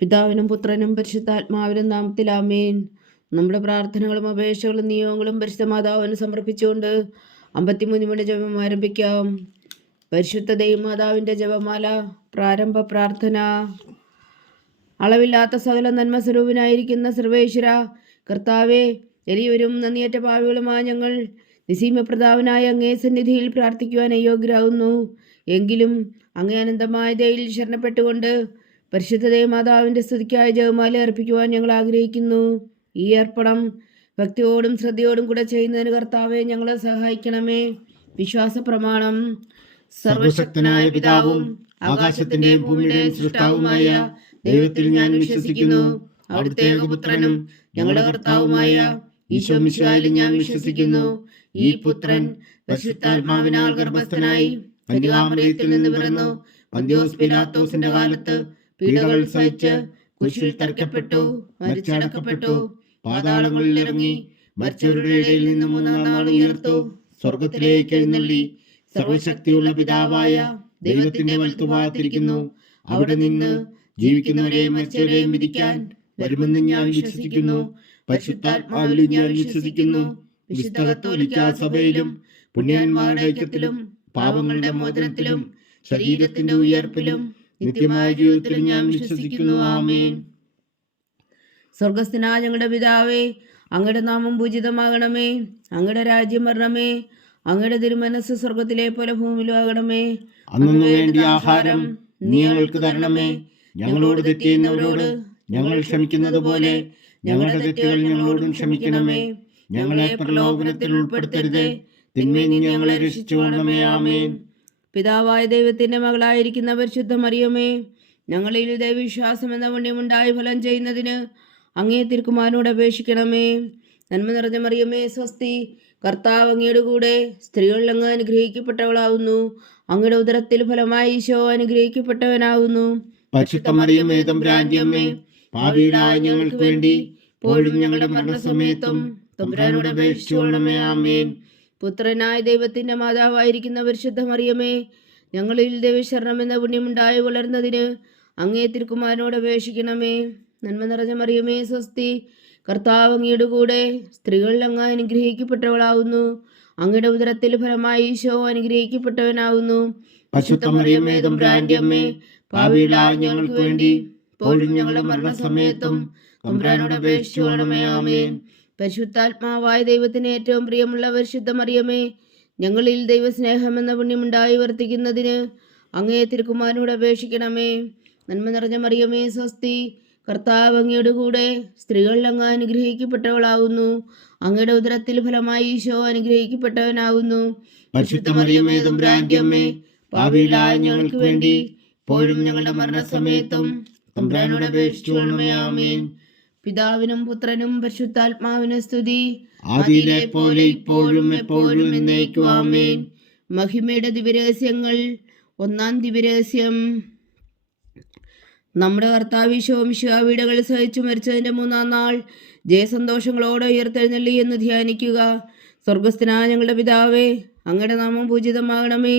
പിതാവിനും പുത്രനും പരിശുദ്ധാത്മാവിനും നാമത്തിൽ ആമേൻ. നമ്മുടെ പ്രാർത്ഥനകളും അപേക്ഷകളും നിയോഗങ്ങളും പരിശുദ്ധ മാതാവിന് സമർപ്പിച്ചുകൊണ്ട് 53 മണി ജപം ആരംഭിക്കാം. പരിശുദ്ധ ദൈവമാതാവിൻ്റെ ജപമാല. പ്രാരംഭ പ്രാർത്ഥന. അളവില്ലാത്ത സകല നന്മ സ്വരൂപനായിരിക്കുന്ന സർവേശ്വര കർത്താവെ, എളിയവരും നന്ദിയേറ്റ പാവികളുമായ ഞങ്ങൾ നിസീമപ്രതാപനായ അങ്ങേ സന്നിധിയിൽ പ്രാർത്ഥിക്കുവാൻ അയോഗ്യരാകുന്നു. എങ്കിലും അങ്ങേ അനന്തമായ ദയയിൽ ശരണപ്പെട്ടുകൊണ്ട് പരിശുദ്ധ ദേവമാതാവിൻ്റെ സ്തുതിക്കായി ജപമാല അർപ്പിക്കുവാൻ ഞങ്ങൾ ആഗ്രഹിക്കുന്നു. ഈ അർപ്പണം ഭക്തിയോടും ശ്രദ്ധയോടും കൂടെ ചെയ്യുന്നതിന് കർത്താവെ ഞങ്ങളെ സഹായിക്കണമേ. വിശ്വാസ പ്രമാണം. സർവശക്തനായ പിതാവും ആകാശത്തിന്റെയും ഭൂമിയുടെയും സൃഷ്ടാവുമായ ദൈവത്തിൽ ഞാൻ വിശ്വസിക്കുന്നു. അവിടുത്തെ ഏകപുത്രനും ഞങ്ങളുടെ കർത്താവുമായ ഈശോ മിശിഹായിൽ ഞാൻ വിശ്വസിക്കുന്നു. ഈ പുത്രൻ പരിശുദ്ധാത്മാവിനാൽ ഗർഭസ്ഥനായി കന്യകാമറിയത്തിൽ നിന്ന് പിറന്നു, പന്തിയോസ് പിലാത്തോസിന്റെ കാലത്ത് പീഡകൾ സഹിച്ച് കുരിശിൽ തറയ്ക്കപ്പെട്ടു, മരിച്ചടക്കപ്പെട്ടു, പാതാളങ്ങളിൽ ഇറങ്ങി, മരിച്ചവരുടെ ഇടയിൽ നിന്ന് മൂന്നാം നാൾ ഉയർത്തു, സ്വർഗത്തിലേക്ക് എഴുന്നള്ളി, സർവശക്തിയുള്ള പിതാവായ ദൈവത്തിന്റെ വലത്തുഭാഗത്തിരിക്കുന്നു. അവിടെ നിന്ന് ജീവിക്കുന്നവരെയും മരിച്ചവരെയും വിധിക്കാൻ വരുമെന്ന് ഞാൻ വിശ്വസിക്കുന്നു. പരിശുദ്ധാത്മാവിലും ഞാൻ വിശ്വസിക്കുന്നു. വിശുദ്ധ കത്തോലിക്കാ സഭയിലും പുണ്യന്മാരുടെ ഐക്യത്തിലും പാപങ്ങളുടെ മോചനത്തിലും ശരീരത്തിന്റെ ഉയർപ്പിലും നിത്യമായ ജീവിതത്തിലും ഞാൻ വിശ്വസിക്കുന്നു. ആമേൻ. സ്വർഗസ്ഥനായ ഞങ്ങളുടെ പിതാവേ, അങ്ങയുടെ നാമം പൂജിതമാകണമേ. അങ്ങയുടെ രാജ്യം വരണമേ. അങ്ങയുടെ തിരുമനസ് സ്വർഗത്തിലെ പോലെ ഭൂമിയിലും ആകണമേ. അന്നു വേണ്ടി ആഹാരം നീ ഞങ്ങൾക്ക് തരണമേ. ഞങ്ങളോട് തെറ്റ് ചെയ്യുന്നവരോട് ഞങ്ങൾ ക്ഷമിക്കുന്നത് പോലെ ഞങ്ങളുടെ തെറ്റുകൾ ഞങ്ങളോടും ക്ഷമിക്കണമേ. ഞങ്ങളെ പ്രലോഭനത്തിൽ ഉൾപ്പെടുത്തരുതേ, തിന്മയിൽ നിന്ന് ഞങ്ങളെ രക്ഷിച്ചുകൊള്ളണമേ. ആമേൻ. പിതാവായ ദൈവത്തിന്റെ മകളായിരിക്കുന്ന പരിശുദ്ധ മറിയമേ, ഞങ്ങളിൽ ദൈവവിശ്വാസം എന്ന പുണ്യമുണ്ടായി ഫലം ചെയ്യുന്നതിന് അങ്ങേ തിരുക്കുമാരനോട് അപേക്ഷിക്കണമേ. നന്മ നിറഞ്ഞ മറിയമേ, സ്വസ്തി. കർത്താവ് അങ്ങയുടെ കൂടെ സ്ത്രീകളിൽ അങ്ങ് അനുഗ്രഹിക്കപ്പെട്ടവളാവുന്നു. അങ്ങയുടെ ഉദരത്തിൽ ഫലമായി ഈശോ അനുഗ്രഹിക്കപ്പെട്ടവനാവുന്നു. പരിശുദ്ധ മറിയമേ, തമ്പുരാന്റെ അമ്മേ, പാപികളായ ഞങ്ങൾക്ക് വേണ്ടി ഇപ്പോഴും ഞങ്ങളുടെ മരണസമയത്തും തമ്പുരാനോട് അപേക്ഷിച്ചുകൊള്ളണമേ. ആമേൻ. പുത്രനായ ദൈവത്തിന്റെ മാതാവായിരിക്കുന്ന പരിശുദ്ധ മറിയമേ, ഞങ്ങളിൽ ദൈവശരണം എന്ന പുണ്യമുണ്ടായി വളർന്നതിന് അങ്ങേ തിരുക്കുമാരനോട് അപേക്ഷിക്കണമേ. നന്മ നിറഞ്ഞ മറിയമേ, സ്വസ്തി. കർത്താവ് അങ്ങയുടെ കൂടെ സ്ത്രീകളിൽ അങ്ങ് അനുഗ്രഹിക്കപ്പെട്ടവളാവുന്നു. അങ്ങയുടെ ഉദരത്തിൽ ഫലമായി ഈശോ അനുഗ്രഹിക്കപ്പെട്ടവനാവുന്നു. പരിശുദ്ധ മറിയമേ, തമ്പുരാന്റെ അമ്മേ, പാപികളായ ഞങ്ങൾക്ക് വേണ്ടി ഇപ്പോഴും ഞങ്ങളുടെ മരണസമയത്തും തമ്പുരാനോട് അപേക്ഷിച്ചുകൊള്ളണമേ. ആമേൻ. പരിശുദ്ധാത്മാവായ ദൈവത്തിന് ഏറ്റവും പ്രിയമുള്ള പരിശുദ്ധ മറിയമേ, ഞങ്ങളിൽ ദൈവസ്നേഹം എന്ന പുണ്യമുണ്ടായി വർത്തിക്കുന്നതിന് അങ്ങേ തിരുക്കുമാരനോട് അപേക്ഷിക്കണമേ. നന്മ നിറഞ്ഞ മറിയമേ, സ്വസ്തി. കർത്താവ് അങ്ങയുടെ കൂടെ സ്ത്രീകളിൽ അങ്ങ് അനുഗ്രഹിക്കപ്പെട്ടവളാവുന്നു. അങ്ങയുടെ ഉദരത്തിൽ ഫലമായി ഈശോ അനുഗ്രഹിക്കപ്പെട്ടവനാവുന്നു. പരിശുദ്ധ മറിയമേ, തമ്പുരാന്റെ അമ്മേ, പാപികളായ ഞങ്ങൾക്ക് വേണ്ടി ഇപ്പോഴും ഞങ്ങളുടെ മരണസമയത്തും തമ്പുരാനോട് അപേക്ഷിച്ചുകൊള്ളണമേ. ആമേൻ. പിതാവിനും പുത്രനും പരിശുദ്ധാത്മാവിനും സ്തുതി, ആദിയിലെ പോലെ ഇപ്പോഴും എപ്പോഴും എന്നേക്കും. ആമേൻ. മഹിമയുടെ ദിവ്യരഹസ്യങ്ങൾ. ഒന്നാം ദിവ്യരഹസ്യം. നമ്മുടെ കർത്താവ് ഈശോ മിശിഹാ പീഡകൾ സഹിച്ചു മരിച്ചതിന്റെ മൂന്നാം നാൾ ജയസന്തോഷങ്ങളോടെ ഉയർത്തെഴുന്നള്ളി എന്ന് ധ്യാനിക്കുക. സ്വർഗസ്ഥനായ ഞങ്ങളുടെ പിതാവേ, അങ്ങയുടെ നാമം പൂജിതമാകണമേ.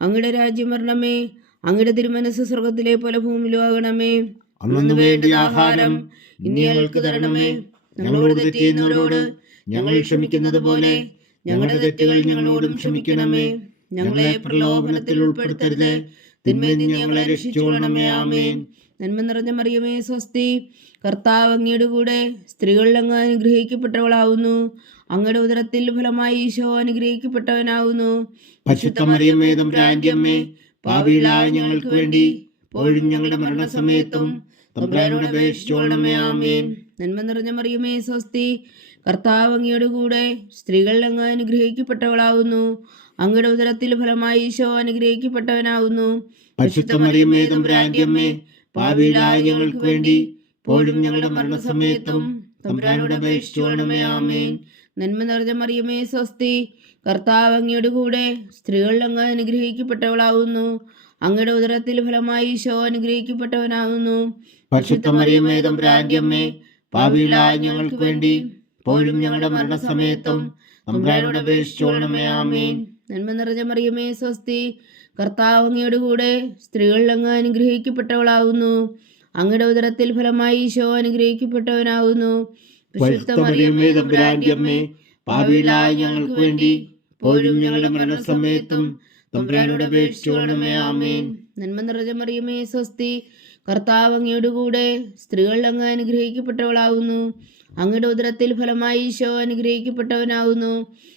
അങ്ങയുടെ രാജ്യം വരണമേ. അങ്ങയുടെ തിരുമനസ് സ്വർഗത്തിലെ പോലെ ഭൂമിയിലും ആകണമേ. അന്നു വേണ്ടി ആഹാരം ഇനി ഞങ്ങൾക്ക് തരണമേ. ഞങ്ങളോട് തെറ്റ് ചെയ്യുന്നവരോട് ഞങ്ങൾ ക്ഷമിക്കുന്നത് പോലെ ഞങ്ങളുടെ തെറ്റുകൾ ഞങ്ങളോടും ക്ഷമിക്കണമേ. ഞങ്ങളെ പ്രലോഭനത്തിൽ ഉൾപ്പെടുത്തരുതേ, തിന്മയിൽ നിന്ന് ഞങ്ങളെ രക്ഷിച്ചുകൊള്ളണമേ. ആമേൻ. നന്മ നിറഞ്ഞ മറിയമേ, സ്വസ്തി. കർത്താവ് അങ്ങയുടെ കൂടെ സ്ത്രീകളിൽ അങ്ങ് അനുഗ്രഹിക്കപ്പെട്ടവളാവുന്നു. അങ്ങയുടെ ഉദരത്തിൽ ഫലമായി ഈശോ അനുഗ്രഹിക്കപ്പെട്ടവനാവുന്നു. പരിശുദ്ധ മറിയമേ, തമ്പുരാന്റെ അമ്മേ, പാപികളായ ഞങ്ങൾക്ക് വേണ്ടി ഇപ്പോഴും ഞങ്ങളുടെ മരണസമയത്തും തമ്പുരാനോട് അപേക്ഷിച്ചുകൊള്ളണമേ. ആമേൻ. നന്മ നിറഞ്ഞ മറിയമേ, സ്വസ്തി. കർത്താവ് അങ്ങയുടെ കൂടെ സ്ത്രീകളിൽ അങ്ങ് അനുഗ്രഹിക്കപ്പെട്ടവളാവുന്നു. അങ്ങയുടെ ഉദരത്തിൽ ഫലമായി ഈശോ അനുഗ്രഹിക്കപ്പെട്ടവനാവുന്നു. പരിശുദ്ധ മറിയമേ, തമ്പുരാന്റെ അമ്മേ, പാപികളായ ഞങ്ങൾക്ക് വേണ്ടി ഇപ്പോഴും ഞങ്ങളുടെ മരണസമയത്തും തമ്പുരാനോട് അപേക്ഷിച്ചുകൊള്ളണമേ. ആമേൻ. നന്മ നിറഞ്ഞ മറിയമേ, സ്വസ്തി. കർത്താവ് അങ്ങയുടെ കൂടെ സ്ത്രീകളിൽ അങ്ങ് അനുഗ്രഹിക്കപ്പെട്ടവളാവുന്നു. അങ്ങയുടെ ഉദരത്തിൽ ഫലമായി ഈശോ അനുഗ്രഹിക്കപ്പെട്ടവനാകുന്നു. പരിശുദ്ധ മറിയമേ, തമ്പുരാന്റെ അമ്മേ, പാപികളായ ഞങ്ങൾക്ക് വേണ്ടി ഇപ്പോഴും ഞങ്ങളുടെ മരണസമയത്തും തമ്പുരാനോട് അപേക്ഷിച്ചുകൊള്ളണമേ. ആമേൻ. നന്മ നിറഞ്ഞ മറിയമേ, സ്വസ്തി. കർത്താവ് അങ്ങയുടെ കൂടെ സ്ത്രീകളിൽ അങ്ങ് അനുഗ്രഹിക്കപ്പെട്ടവളാവുന്നു. അങ്ങയുടെ ഉദരത്തിൽ ഫലമായി ഈശോ അനുഗ്രഹിക്കപ്പെട്ടവനാകുന്നു. പരിശുദ്ധ മറിയമേ തമ്പുരാന്റെ അമ്മേ, പാപികളായ ഞങ്ങൾക്ക് വേണ്ടി ഇപ്പോഴും ഞങ്ങളുടെ മരണസമയത്തും തമ്പുരാനോട് അപേക്ഷിച്ചുകൊള്ളണമേ. ആമേൻ. നന്മ നിറഞ്ഞ മറിയമേ സ്വസ്തി, കർത്താവ് അങ്ങയോട് കൂടെ സ്ത്രീകൾ അങ്ങ് അനുഗ്രഹിക്കപ്പെട്ടവളാകുന്നു. അങ്ങയുടെ ഉദരത്തിൽ ഫലമായി ഈശോ അനുഗ്രഹിക്കപ്പെട്ടവനാകുന്നു.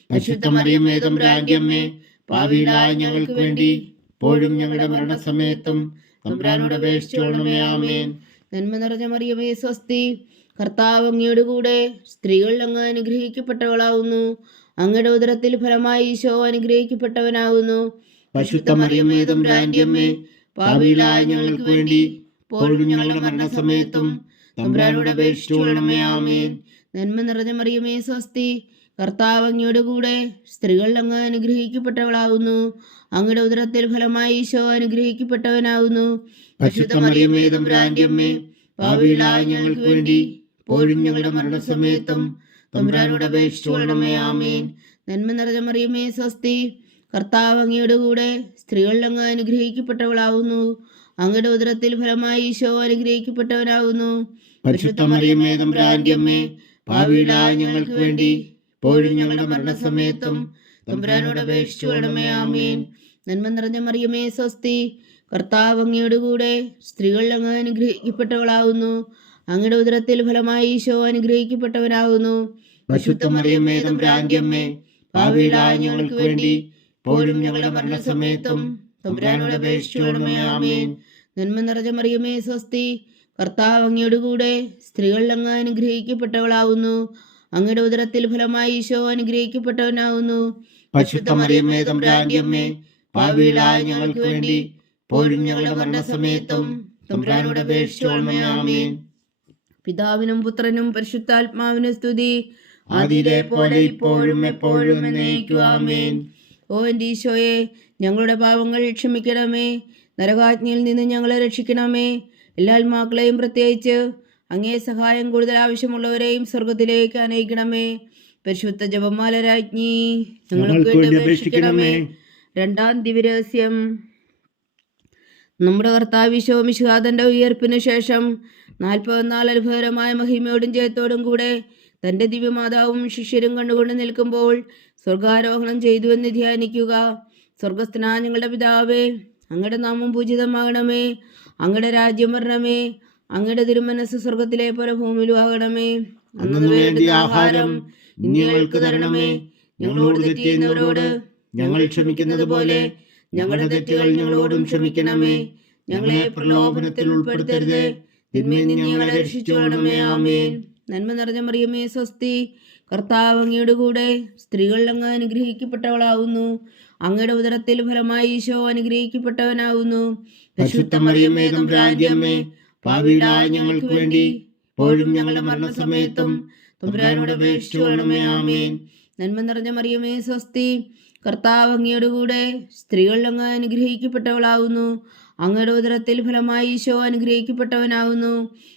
പരിശുദ്ധ മറിയമേ തമ്പുരാന്റെ അമ്മേ, പാപികളായ ഞങ്ങൾക്ക് വേണ്ടി ഇപ്പോഴും ഞങ്ങളുടെ മരണസമയത്തും തമ്പുരാനോട് അപേക്ഷിച്ചുകൊള്ളണമേ. ആമേൻ. നന്മ നിറഞ്ഞ മറിയമേ സ്വസ്തി, കർത്താവ് അങ്ങയോട് കൂടെ സ്ത്രീകൾ അങ്ങ് അനുഗ്രഹിക്കപ്പെട്ടവളാകുന്നു. അങ്ങയുടെ ഉദരത്തിൽ ഫലമായി ഈശോ അനുഗ്രഹിക്കപ്പെട്ടവനാകുന്നു. പരിശുദ്ധ മറിയമേ തമ്പുരാന്റെ അമ്മേ, പാപികളായ ഞങ്ങൾക്ക് വേണ്ടി ഇപ്പോഴും ഞങ്ങളുടെ മരണസമയത്തും തമ്പുരാനോട് അപേക്ഷിച്ചുകൊള്ളണമേ. ആമേൻ. നന്മ നിറഞ്ഞ മറിയമേ സ്വസ്തി, കർത്താവ് അങ്ങയോട് കൂടെ സ്ത്രീകൾ അങ്ങ് അനുഗ്രഹിക്കപ്പെട്ടവളാകുന്നു. അങ്ങയുടെ ഉദരത്തിൽ ഫലമായി ഈശോ അനുഗ്രഹിക്കപ്പെട്ടവനാകുന്നു. പരിശുദ്ധ മറിയമേ തമ്പുരാന്റെ അമ്മേ, പാപികളായ ഞങ്ങൾക്ക് വേണ്ടി ഇപ്പോഴും ഞങ്ങളുടെ മരണസമയത്തും തമ്പുരാനോട് അപേക്ഷിച്ചുകൊള്ളണമേ. ആമേൻ. നന്മ നിറഞ്ഞ മറിയമേ സ്വസ്തി, കർത്താവ് അങ്ങയോട് കൂടെ സ്ത്രീകൾ അങ്ങ് അനുഗ്രഹിക്കപ്പെട്ടവളാകുന്നു. അങ്ങയുടെ ഉദരത്തിൽ ഫലമായി ഈശോ അനുഗ്രഹിക്കപ്പെട്ടവനാകുന്നു. പരിശുദ്ധ മറിയമേ തമ്പുരാന്റെ അമ്മേ, പാപികളായ ഞങ്ങൾക്ക് വേണ്ടി ഇപ്പോഴും ഞങ്ങളുടെ മരണസമയത്തും തമ്പുരാനോട് അപേക്ഷിച്ചുകൊള്ളണമേ. ആമേൻ. നന്മ നിറഞ്ഞ മറിയമേ സ്വസ്തി, കർത്താവ് അങ്ങയോട് കൂടെ സ്ത്രീകൾ അങ്ങ് അനുഗ്രഹിക്കപ്പെട്ടവളാകുന്നു. അങ്ങയുടെ ഉദരത്തിൽ ഫലമായി ഈശോ അനുഗ്രഹിക്കപ്പെട്ടവനാകുന്നു. പരിശുദ്ധ മറിയമേ തമ്പുരാന്റെ അമ്മേ, പാപികളായ ഞങ്ങൾക്ക് വേണ്ടി ഇപ്പോഴും ഞങ്ങളുടെ മരണസമയത്തും തമ്പുരാനോട് അപേക്ഷിച്ചുകൊള്ളണമേ. ആമേൻ. നന്മ നിറഞ്ഞ മറിയമേ സ്വസ്തി, കർത്താവ് അങ്ങയോട് കൂടെ സ്ത്രീകൾ അങ്ങ് അനുഗ്രഹിക്കപ്പെട്ടവളാകുന്നു. അങ്ങയുടെ ഉദരത്തിൽ ഫലമായി ഈശോ അനുഗ്രഹിക്കപ്പെട്ടവനാകുന്നു. പരിശുദ്ധ മറിയമേ തമ്പുരാന്റെ അമ്മേ, പാപികളായ ഞങ്ങൾക്ക് വേണ്ടി ഇപ്പോഴും ഞങ്ങളുടെ മരണസമയത്തും തമ്പുരാനോട് അപേക്ഷിച്ചുകൊള്ളണമേ. ആമേൻ. പിതാവിനും പുത്രനും പരിശുദ്ധാത്മാവിനും സ്തുതി, ആദിയിലെ പോലെ ഇപ്പോഴും എപ്പോഴും എന്നേക്കും. ആമേൻ. ഓ എൻ്റെ ഈശോയെ, ഞങ്ങളുടെ പാവങ്ങൾ ക്ഷമിക്കണമേ. നരകാജ്ഞയിൽ നിന്ന് ഞങ്ങളെ രക്ഷിക്കണമേ. എല്ലാ ആത്മാക്കളെയും, പ്രത്യേകിച്ച് അങ്ങേ സഹായം കൂടുതൽ ആവശ്യമുള്ളവരെയും സ്വർഗത്തിലേക്ക് അനയിക്കണമേ. പരിശുദ്ധ ജപമാല രാജ്ഞി, ഞങ്ങൾക്ക് വേണ്ടി അപേക്ഷിക്കണമേ. രണ്ടാം ദിവ്യരഹസ്യം. നമ്മുടെ കർത്താവ് ഈശോ മിശിഹായുടെ ഉയർപ്പിന് ശേഷം 44 അത്ഭുതകരമായ മഹിമയോടും ജയത്തോടും കൂടെ തൻ്റെ ദിവ്യമാതാവും ശിഷ്യരും കണ്ടുകൊണ്ട് നിൽക്കുമ്പോൾ സ്വർഗാരോഹണം ചെയ്തുവെന്ന് ധ്യാനിക്കുക. സ്വർഗസ്ഥനായ ഞങ്ങളുടെ പിതാവേ, അങ്ങയുടെ നാമം പൂജിതമാകണമേ. അങ്ങയുടെ രാജ്യം വരണമേ. അങ്ങയുടെ തിരുമനസ് സ്വർഗത്തിലെ പോലെ ഭൂമിയിലും ആകണമേ. അന്നു വേണ്ടിയ ആഹാരം ഇനി ഞങ്ങൾക്ക് തരണമേ. ഞങ്ങളോട് തെറ്റ് ചെയ്യുന്നവരോട് ഞങ്ങൾ ക്ഷമിക്കുന്നത് പോലെ ഞങ്ങളുടെ തെറ്റുകൾ ഞങ്ങളോടും ക്ഷമിക്കണമേ. ഞങ്ങളെ പ്രലോഭനത്തിൽ ഉൾപ്പെടുത്തരുതേ, തിന്മയിൽ നിന്ന് ഞങ്ങളെ രക്ഷിച്ചുകൊള്ളണമേ. ആമേൻ. നന്മ നിറഞ്ഞ മറിയമേ സ്വസ്തി, കർത്താവ് അങ്ങയുടെ കൂടെ സ്ത്രീകൾ അങ്ങ് അനുഗ്രഹിക്കപ്പെട്ടവളാകുന്നു. അങ്ങയുടെ ഉദരത്തിൽ ഫലമായി ഈശോ അനുഗ്രഹിക്കപ്പെട്ടവനാകുന്നു. പരിശുദ്ധ മറിയമേ തമ്പുരാന്റെ അമ്മേ, പാപികളായ ഞങ്ങൾക്ക് വേണ്ടി ഇപ്പോഴും ഞങ്ങളുടെ മരണസമയത്തും തമ്പുരാനോട് അപേക്ഷിച്ചുകൊള്ളണമേ. ആമേൻ. നന്മ നിറഞ്ഞ മറിയമേ സ്വസ്തി, കർത്താവ് അങ്ങയുടെ കൂടെ സ്ത്രീകൾ അങ്ങ് അനുഗ്രഹിക്കപ്പെട്ടവളാകുന്നു. അങ്ങയുടെ ഉദരത്തിൽ ഫലമായി ഈശോ അനുഗ്രഹിക്കപ്പെട്ടവനാകുന്നു.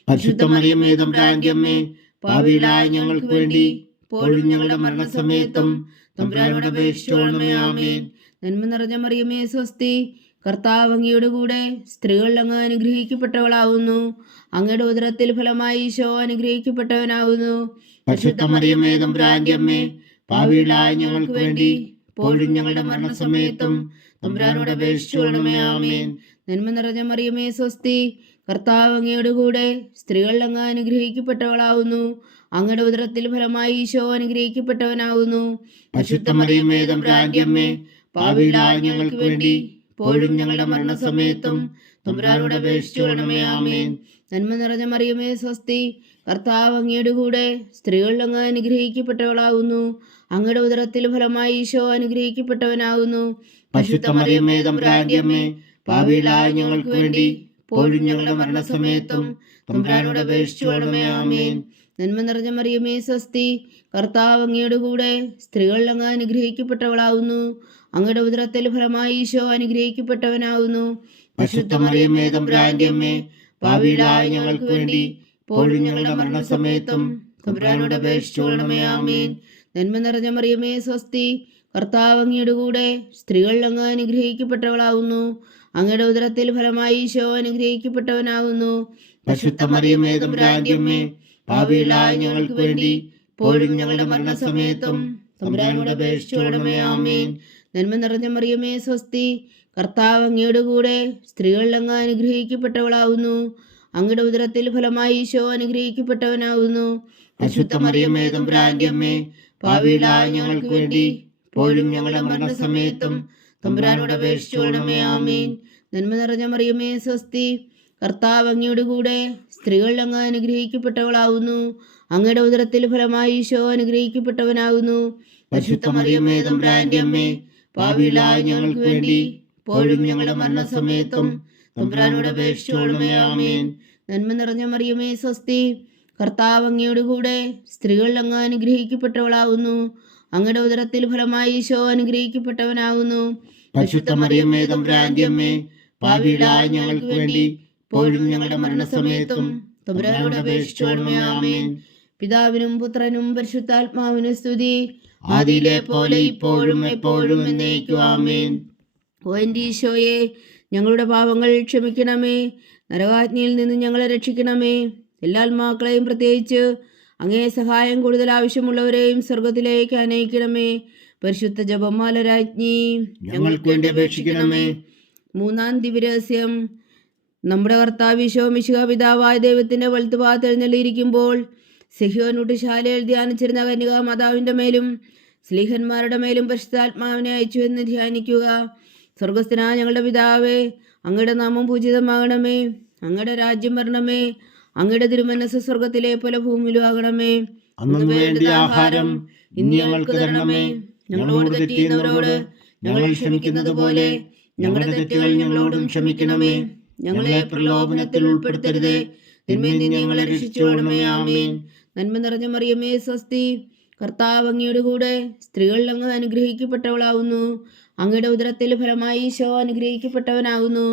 പരിശുദ്ധ മറിയമേ തമ്പുരാന്റെ അമ്മേ, പാപികളായ ഞങ്ങൾക്ക് വേണ്ടി ഇപ്പോഴും ഞങ്ങളുടെ മരണസമയത്തും തമ്പുരാനോട് അപേക്ഷിച്ചുകൊള്ളണമേ. ആമേൻ. നന്മ നിറഞ്ഞ മറിയമേ സ്വസ്തി, കർത്താവ് അങ്ങയുടെ കൂടെ സ്ത്രീകൾ അങ്ങ് അനുഗ്രഹിക്കപ്പെട്ടവളാകുന്നു. അങ്ങയുടെ ഉദരത്തിൽ ഫലമായി ഈശോ അനുഗ്രഹിക്കപ്പെട്ടവനാകുന്നു. പരിശുദ്ധ മറിയമേ തമ്പുരാന്റെ അമ്മേ, പാപികളായ ഞങ്ങൾക്ക് വേണ്ടി ഇപ്പോഴും ഞങ്ങളുടെ മരണസമയത്തും തമ്പുരാനോട് അപേക്ഷിച്ചുകൊള്ളണമേ. ആമേൻ. നന്മ നിറഞ്ഞ മറിയമേ സ്വസ്തി, കർത്താവ് അങ്ങയുടെ കൂടെ സ്ത്രീകൾ അങ്ങ് അനുഗ്രഹിക്കപ്പെട്ടവളാകുന്നു. അങ്ങയുടെ ഉദരത്തിൽ ഫലമായി ഈശോ അനുഗ്രഹിക്കപ്പെട്ടവനാകുന്നു. പരിശുദ്ധ മറിയമേ തമ്പുരാന്റെ അമ്മേ, പാപികളായ ഞങ്ങൾക്ക് വേണ്ടി ഇപ്പോഴും ഞങ്ങളുടെ മരണസമയത്തും തമ്പുരാനോട് അപേക്ഷിച്ചുകൊള്ളണമേ. ആമേൻ. നന്മ നിറഞ്ഞ മറിയമേ സ്വസ്തി, കർത്താവ് അങ്ങയുടെ കൂടെ സ്ത്രീകൾ അങ്ങ് അനുഗ്രഹിക്കപ്പെട്ടവളാകുന്നു. അങ്ങയുടെ ഉദരത്തിൽ ഫലമായി ഈശോ അനുഗ്രഹിക്കപ്പെട്ടവനാകുന്നു. പരിശുദ്ധ മറിയമേ തമ്പുരാന്റെ അമ്മേ, പാപികളായ ഞങ്ങൾക്ക് വേണ്ടി ഇപ്പോഴും ഞങ്ങളുടെ മരണസമയത്തും തമ്പുരാനോട് അപേക്ഷിച്ചുകൊള്ളണമേ. ആമേൻ. നന്മ നിറഞ്ഞ മറിയമേ സ്വസ്തി, കർത്താവ് അങ്ങയുടെ കൂടെ സ്ത്രീകൾ അങ്ങ് അനുഗ്രഹിക്കപ്പെട്ടവളാകുന്നു. അങ്ങയുടെ ഉദരത്തിൽ ഫലമായി ഈശോ അനുഗ്രഹിക്കപ്പെട്ടവനാകുന്നു. പരിശുദ്ധ മറിയമേ തമ്പുരാന്റെ അമ്മേ, പാപികളായ ഞങ്ങൾക്ക് വേണ്ടി ഇപ്പോഴും ഞങ്ങളുടെ മരണസമയത്തും തമ്പുരാനോട് അപേക്ഷിച്ചുകൊള്ളണമേ. ആമേൻ. നന്മ നിറഞ്ഞ മറിയമേ സ്വസ്തി, കർത്താവ് അങ്ങയുടെ കൂടെ സ്ത്രീകൾ അങ്ങ് അനുഗ്രഹിക്കപ്പെട്ടവളാകുന്നു. അങ്ങയുടെ ഉദരത്തിൽ ഫലമായി ഈശോ അനുഗ്രഹിക്കപ്പെട്ടവനാകുന്നു. പരിശുദ്ധ മറിയമേ തമ്പുരാന്റെ അമ്മേ, പാപികളായ ഞങ്ങൾക്ക് വേണ്ടി ഇപ്പോഴും ഞങ്ങളുടെ മരണസമയത്തും തമ്പുരാനോട് അപേക്ഷിച്ചുകൊള്ളണമേ. ആമേൻ. നന്മ നിറഞ്ഞ മറിയമേ സ്വസ്തി, കർത്താവ് അങ്ങയുടെ കൂടെ സ്ത്രീകളിൽ അങ്ങ് അനുഗ്രഹിക്കപ്പെട്ടവളാവുന്നു. അങ്ങയുടെ ഉദരത്തിൽ ഫലമായി ഈശോ അനുഗ്രഹിക്കപ്പെട്ടവനാവുന്നു. പരിശുദ്ധ മറിയമേ തമ്പുരാന്റെ അമ്മേ, പാപികളായ ഞങ്ങൾക്ക് വേണ്ടി ഇപ്പോഴും ഞങ്ങളുടെ മരണസമയത്തും തമ്പുരാനോട് അപേക്ഷിച്ചുകൊള്ളണമേ. ആമേൻ. നന്മ നിറഞ്ഞ മറിയമേ സ്വസ്തി, കർത്താവ് അങ്ങയുടെ കൂടെ സ്ത്രീകളിൽ അങ്ങ് അനുഗ്രഹിക്കപ്പെട്ടവളാവുന്നു. അങ്ങയുടെ ഉദരത്തിൽ ഫലമായി ഈശോ അനുഗ്രഹിക്കപ്പെട്ടവനാവുന്നു. പരിശുദ്ധ മറിയമേ തമ്പുരാന്റെ അമ്മേ, പാപികളായ ഞങ്ങൾക്ക് വേണ്ടി ഇപ്പോഴും ഞങ്ങളുടെ മരണസമയത്തും തമ്പുരാനോട് അപേക്ഷിച്ചുകൊള്ളണമേ. ആമേൻ. നന്മ നിറഞ്ഞ മറിയമേ സ്വസ്തി, കർത്താവ് അങ്ങയുടെ കൂടെ സ്ത്രീകളിൽ അങ്ങ് അനുഗ്രഹിക്കപ്പെട്ടവളാവുന്നു. അങ്ങയുടെ ഉദരത്തിൽ ഫലമായി ഈശോ അനുഗ്രഹിക്കപ്പെട്ടവനാവുന്നു. പരിശുദ്ധ മറിയമേ തമ്പുരാന്റെ അമ്മേ, പാപികളായ ഞങ്ങൾക്ക് വേണ്ടി ഇപ്പോഴും ഞങ്ങളുടെ മരണസമയത്തും തമ്പുരാനോട് അപേക്ഷിച്ചുകൊള്ളണമേ. ആമേൻ. പിതാവിനും പുത്രനും പരിശുദ്ധാത്മാവിനും സ്തുതി, ആദിയിലെ പോലെ ഇപ്പോഴും എപ്പോഴും എന്നേക്കും. ആമേൻ. ഓ എൻ്റെ ഈശോയെ, ഞങ്ങളുടെ പാപങ്ങൾ ക്ഷമിക്കണമേ. നരകാഗ്നിയിൽ നിന്ന് ഞങ്ങളെ രക്ഷിക്കണമേ. എല്ലാ ആത്മാക്കളെയും, പ്രത്യേകിച്ച് അങ്ങേ സഹായം കൂടുതൽ ആവശ്യമുള്ളവരെയും സ്വർഗത്തിലേക്ക് അനയിക്കണമേ. പരിശുദ്ധ ജപമാല രാജ്ഞി, ഞങ്ങൾക്ക് വേണ്ടി അപേക്ഷിക്കണമേ. മൂന്നാം ദിവ്യരഹസ്യം. നമ്മുടെ കർത്താവ് ഈശോ മിശിഹ പിതാവായ ദൈവത്തിൻ്റെ വലത്തുഭാഗത്ത് എഴുന്നള്ളിയിരിക്കുമ്പോൾ സിഹിയോൻ ഉടുശാലയിൽ ധ്യാനിച്ചിരുന്ന കന്യകാ മാതാവിൻ്റെ മേലും സ്ലീഹന്മാരുടെ മേലും പരിശുദ്ധാത്മാവിനെ അയച്ചു എന്ന് ധ്യാനിക്കുക. സ്വർഗസ്ഥനായ ഞങ്ങളുടെ പിതാവേ, അങ്ങയുടെ നാമം പൂജിതമാകണമേ. അങ്ങയുടെ രാജ്യം വരണമേ. അങ്ങയുടെ തിരുമനസ്സ് സ്വർഗത്തിലെ പോലെ ഭൂമിയിലും ആകണമേ. അന്നു വേണ്ട ആഹാരം ഇന്ന് ഞങ്ങൾക്ക് തരണമേ. ഞങ്ങളോട് തെറ്റ് ചെയ്യുന്നവരോട് ഞങ്ങൾ ക്ഷമിക്കുന്നത് പോലെ ഞങ്ങളുടെ തെറ്റുകൾ ഞങ്ങളോടും ക്ഷമിക്കണമേ. ഞങ്ങളെ പ്രലോഭനത്തിൽ ഉൾപ്പെടുത്തരുതേ, തിന്മയിൽ നിന്ന് ഞങ്ങളെ രക്ഷിച്ചുകൊള്ളണമേ. ആമേൻ. നന്മ നിറഞ്ഞ മറിയമേ സ്വസ്തി, കർത്താവ് അങ്ങയുടെ കൂടെ സ്ത്രീകളിൽ അങ്ങ് അനുഗ്രഹിക്കപ്പെട്ടവളാവുന്നു. അങ്ങയുടെ ഉദരത്തിൽ ഫലമായി ഈശോ അനുഗ്രഹിക്കപ്പെട്ടവനാകുന്നു.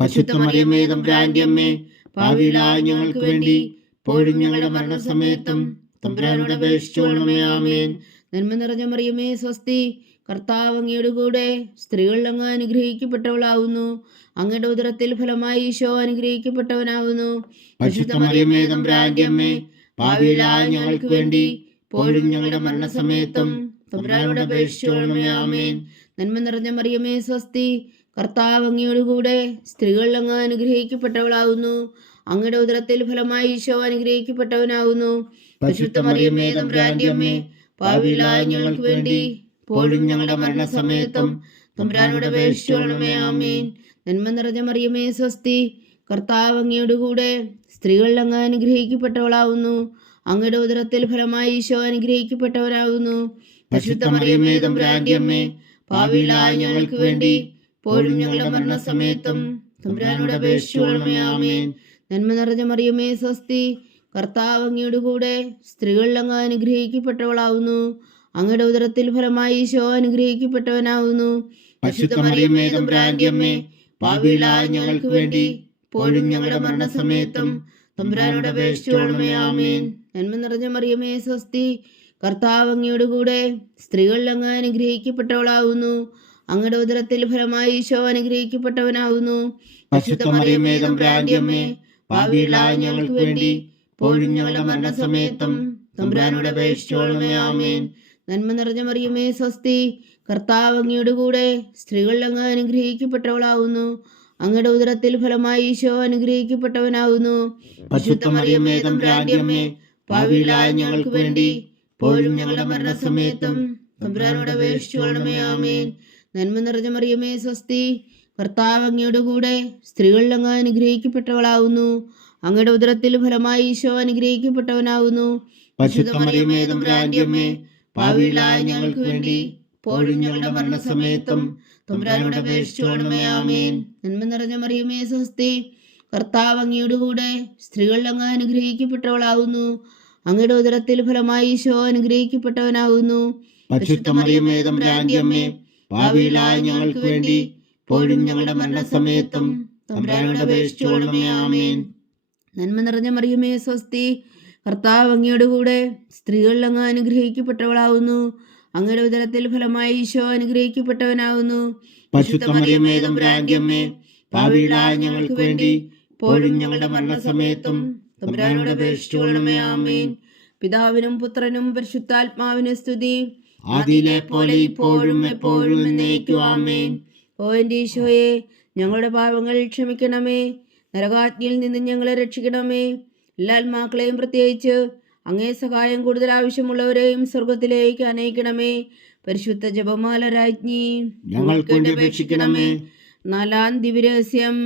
പരിശുദ്ധ മറിയമേ തമ്പുരാന്റെ അമ്മേ, പാപികളായ ഞങ്ങൾക്ക് വേണ്ടി ഇപ്പോഴും ഞങ്ങളുടെ മരണസമയത്തും തമ്പുരാനോട് അപേക്ഷിച്ചുകൊള്ളണമേ. ആമേൻ. നന്മ നിറഞ്ഞ മറിയമേ സ്വസ്തി, കർത്താവ് അങ്ങയുടെ കൂടെ സ്ത്രീകളിൽ അങ്ങ് അനുഗ്രഹിക്കപ്പെട്ടവളാവുന്നു. അങ്ങയുടെ ഉദരത്തിൽ ഫലമായി ഈശോ അനുഗ്രഹിക്കപ്പെട്ടവനാകുന്നു. പരിശുദ്ധ മറിയമേ തമ്പുരാന്റെ അമ്മേ, പാപികളായ ഞങ്ങൾക്ക് വേണ്ടി ഇപ്പോഴും ഞങ്ങളുടെ മരണസമയത്തും തമ്പുരാനോട് അപേക്ഷിച്ചുകൊള്ളണമേ. ആമേൻ. നന്മ നിറഞ്ഞ മറിയമേ സ്വസ്തി, കർത്താവ് അങ്ങയുടെ കൂടെ സ്ത്രീകളിൽ അങ്ങ് അനുഗ്രഹിക്കപ്പെട്ടവളാവുന്നു. അങ്ങയുടെ ഉദരത്തിൽ ഫലമായി ഈശോ അനുഗ്രഹിക്കപ്പെട്ടവനാകുന്നു. പരിശുദ്ധ മറിയമേ തമ്പുരാന്റെ അമ്മേ, പാപികളായ ഞങ്ങൾക്ക് വേണ്ടി ഇപ്പോഴും ഞങ്ങളുടെ മരണസമയത്തും തമ്പുരാനോട് അപേക്ഷിച്ചുകൊള്ളണമേ. ആമേൻ. നന്മ നിറഞ്ഞ മറിയമേ സ്വസ്തി, കർത്താവ് അങ്ങയുടെ കൂടെ സ്ത്രീകളിൽ അങ്ങ് അനുഗ്രഹിക്കപ്പെട്ടവളാവുന്നു. അങ്ങയുടെ ഉദരത്തിൽ ഫലമായി ഈശോ അനുഗ്രഹിക്കപ്പെട്ടവനാകുന്നു. പരിശുദ്ധ മറിയമേ തമ്പുരാന്റെ അമ്മേ, പാപികളായ ഞങ്ങൾക്ക് വേണ്ടി ഇപ്പോഴും ഞങ്ങളുടെ മരണസമയത്തും തമ്പുരാനോട് അപേക്ഷിച്ചുകൊള്ളണമേ. ആമേൻ. നന്മ നിറഞ്ഞ മറിയമേ സ്വസ്തി, കർത്താവ് അങ്ങയുടെ കൂടെ സ്ത്രീകളിൽ അങ്ങ് അനുഗ്രഹിക്കപ്പെട്ടവളാവുന്നു. അങ്ങയുടെ ഉദരത്തിൽ ഫലമായി ഈശോ അനുഗ്രഹിക്കപ്പെട്ടവനാകുന്നു. പരിശുദ്ധ മറിയമേ തമ്പുരാന്റെ അമ്മേ, പാപികളായ ഞങ്ങൾക്ക് വേണ്ടി ഇപ്പോഴും ഞങ്ങളുടെ മരണസമയത്തും തമ്പുരാനോട് അപേക്ഷിച്ചുകൊള്ളണമേ. ആമേൻ. നന്മ നിറഞ്ഞ മറിയമേ സ്വസ്തി, കർത്താവ് അങ്ങയുടെ കൂടെ സ്ത്രീകളിൽ അങ്ങ് അനുഗ്രഹിക്കപ്പെട്ടവളാവുന്നു. അങ്ങയുടെ ഉദരത്തിൽ ഫലമായി ഈശോ അനുഗ്രഹിക്കപ്പെട്ടവനാകുന്നു. പരിശുദ്ധ മറിയമേ തമ്പുരാന്റെ അമ്മേ, പാപികളായ ഞങ്ങൾക്ക് വേണ്ടി ഇപ്പോഴും ഞങ്ങളുടെ മരണസമയത്തും തമ്പുരാനോട് അപേക്ഷിച്ചുകൊള്ളണമേ. ആമേൻ. നന്മ നിറഞ്ഞ മറിയമേ സ്വസ്തി, കർത്താവ് അങ്ങയുടെ കൂടെ സ്ത്രീകളിൽ അങ്ങ് അനുഗ്രഹിക്കപ്പെട്ടവളാവുന്നു. അങ്ങയുടെ ഉദരത്തിൽ ഫലമായി ഈശോ അനുഗ്രഹിക്കപ്പെട്ടവനാകുന്നു. പരിശുദ്ധ മറിയമേ തമ്പുരാന്റെ അമ്മേ, പാപികളായ ഞങ്ങൾക്ക് വേണ്ടി ഇപ്പോഴും ഞങ്ങളുടെ മരണസമയത്തും തമ്പുരാനോട് അപേക്ഷിച്ചുകൊള്ളണമേ. ആമേൻ. നന്മ നിറഞ്ഞ മറിയമേ സ്വസ്തി, കർത്താവ് അങ്ങയുടെ കൂടെ സ്ത്രീകളിൽ അങ്ങ് അനുഗ്രഹിക്കപ്പെട്ടവളാവുന്നു. അങ്ങയുടെ ഉദരത്തിൽ ഫലമായി ഈശോ അനുഗ്രഹിക്കപ്പെട്ടവനാകുന്നു. പരിശുദ്ധ മറിയമേ തമ്പുരാന്റെ അമ്മേ, പാപികളായ ഞങ്ങൾക്ക് വേണ്ടി ഇപ്പോഴും ഞങ്ങളുടെ മരണസമയത്തും തമ്പുരാനോട് അപേക്ഷിച്ചുകൊള്ളണമേ. ആമേൻ. നന്മ നിറഞ്ഞ മറിയമേ സ്വസ്തി, കർത്താവ് അങ്ങയുടെ കൂടെ സ്ത്രീകളിൽ അങ്ങ് അനുഗ്രഹിക്കപ്പെട്ടവളാവുന്നു. അങ്ങയുടെ ഉദരത്തിൽ ഫലമായി ഈശോ അനുഗ്രഹിക്കപ്പെട്ടവനാകുന്നു. പരിശുദ്ധ മറിയമേ തമ്പുരാന്റെ അമ്മേ, പാപികളായ ഞങ്ങൾക്ക് വേണ്ടി ഇപ്പോഴും ഞങ്ങളുടെ മരണസമയത്തും തമ്പുരാനോട് അപേക്ഷിച്ചുകൊള്ളണമേ. ആമേൻ. നന്മ നിറഞ്ഞ മറിയമേ സ്വസ്തി, കർത്താവ് അങ്ങയുടെ കൂടെ സ്ത്രീകളിൽ അങ്ങ് അനുഗ്രഹിക്കപ്പെട്ടവളാവുന്നു. അങ്ങയുടെ ഉദരത്തിൽ ഫലമായി ഈശോ അനുഗ്രഹിക്കപ്പെട്ടവനാകുന്നു. പരിശുദ്ധ മറിയമേ തമ്പുരാന്റെ അമ്മേ, പാപികളായ ഞങ്ങൾക്ക് വേണ്ടി ഇപ്പോഴും ഞങ്ങളുടെ മരണസമയത്തും തമ്പുരാനോട് അപേക്ഷിച്ചുകൊള്ളണമേ. ആമേൻ. പിതാവിനും പുത്രനും പരിശുദ്ധാത്മാവിനും സ്തുതി. ആദിയിലെ പോലെ ഇപ്പോഴും എപ്പോഴും എന്നേക്കും. ആമേൻ. ഓ എൻ്റെ ഈശോയെ, ഞങ്ങളുടെ പാപങ്ങൾ ക്ഷമിക്കണമേ. നരകാഗ്നിയിൽ നിന്ന് ഞങ്ങളെ രക്ഷിക്കണമേ. എല്ലാ ആത്മാക്കളെയും, പ്രത്യേകിച്ച് അങ്ങേ സഹായം കൂടുതൽ ആവശ്യമുള്ളവരെയും സ്വർഗത്തിലേക്ക് അനയിക്കണമേ. പരിശുദ്ധ ജപമാല രാജ്ഞി, ഞങ്ങൾക്ക് വേണ്ടി അപേക്ഷിക്കണമേ. നാലാം ദിവ്യരഹസ്യം.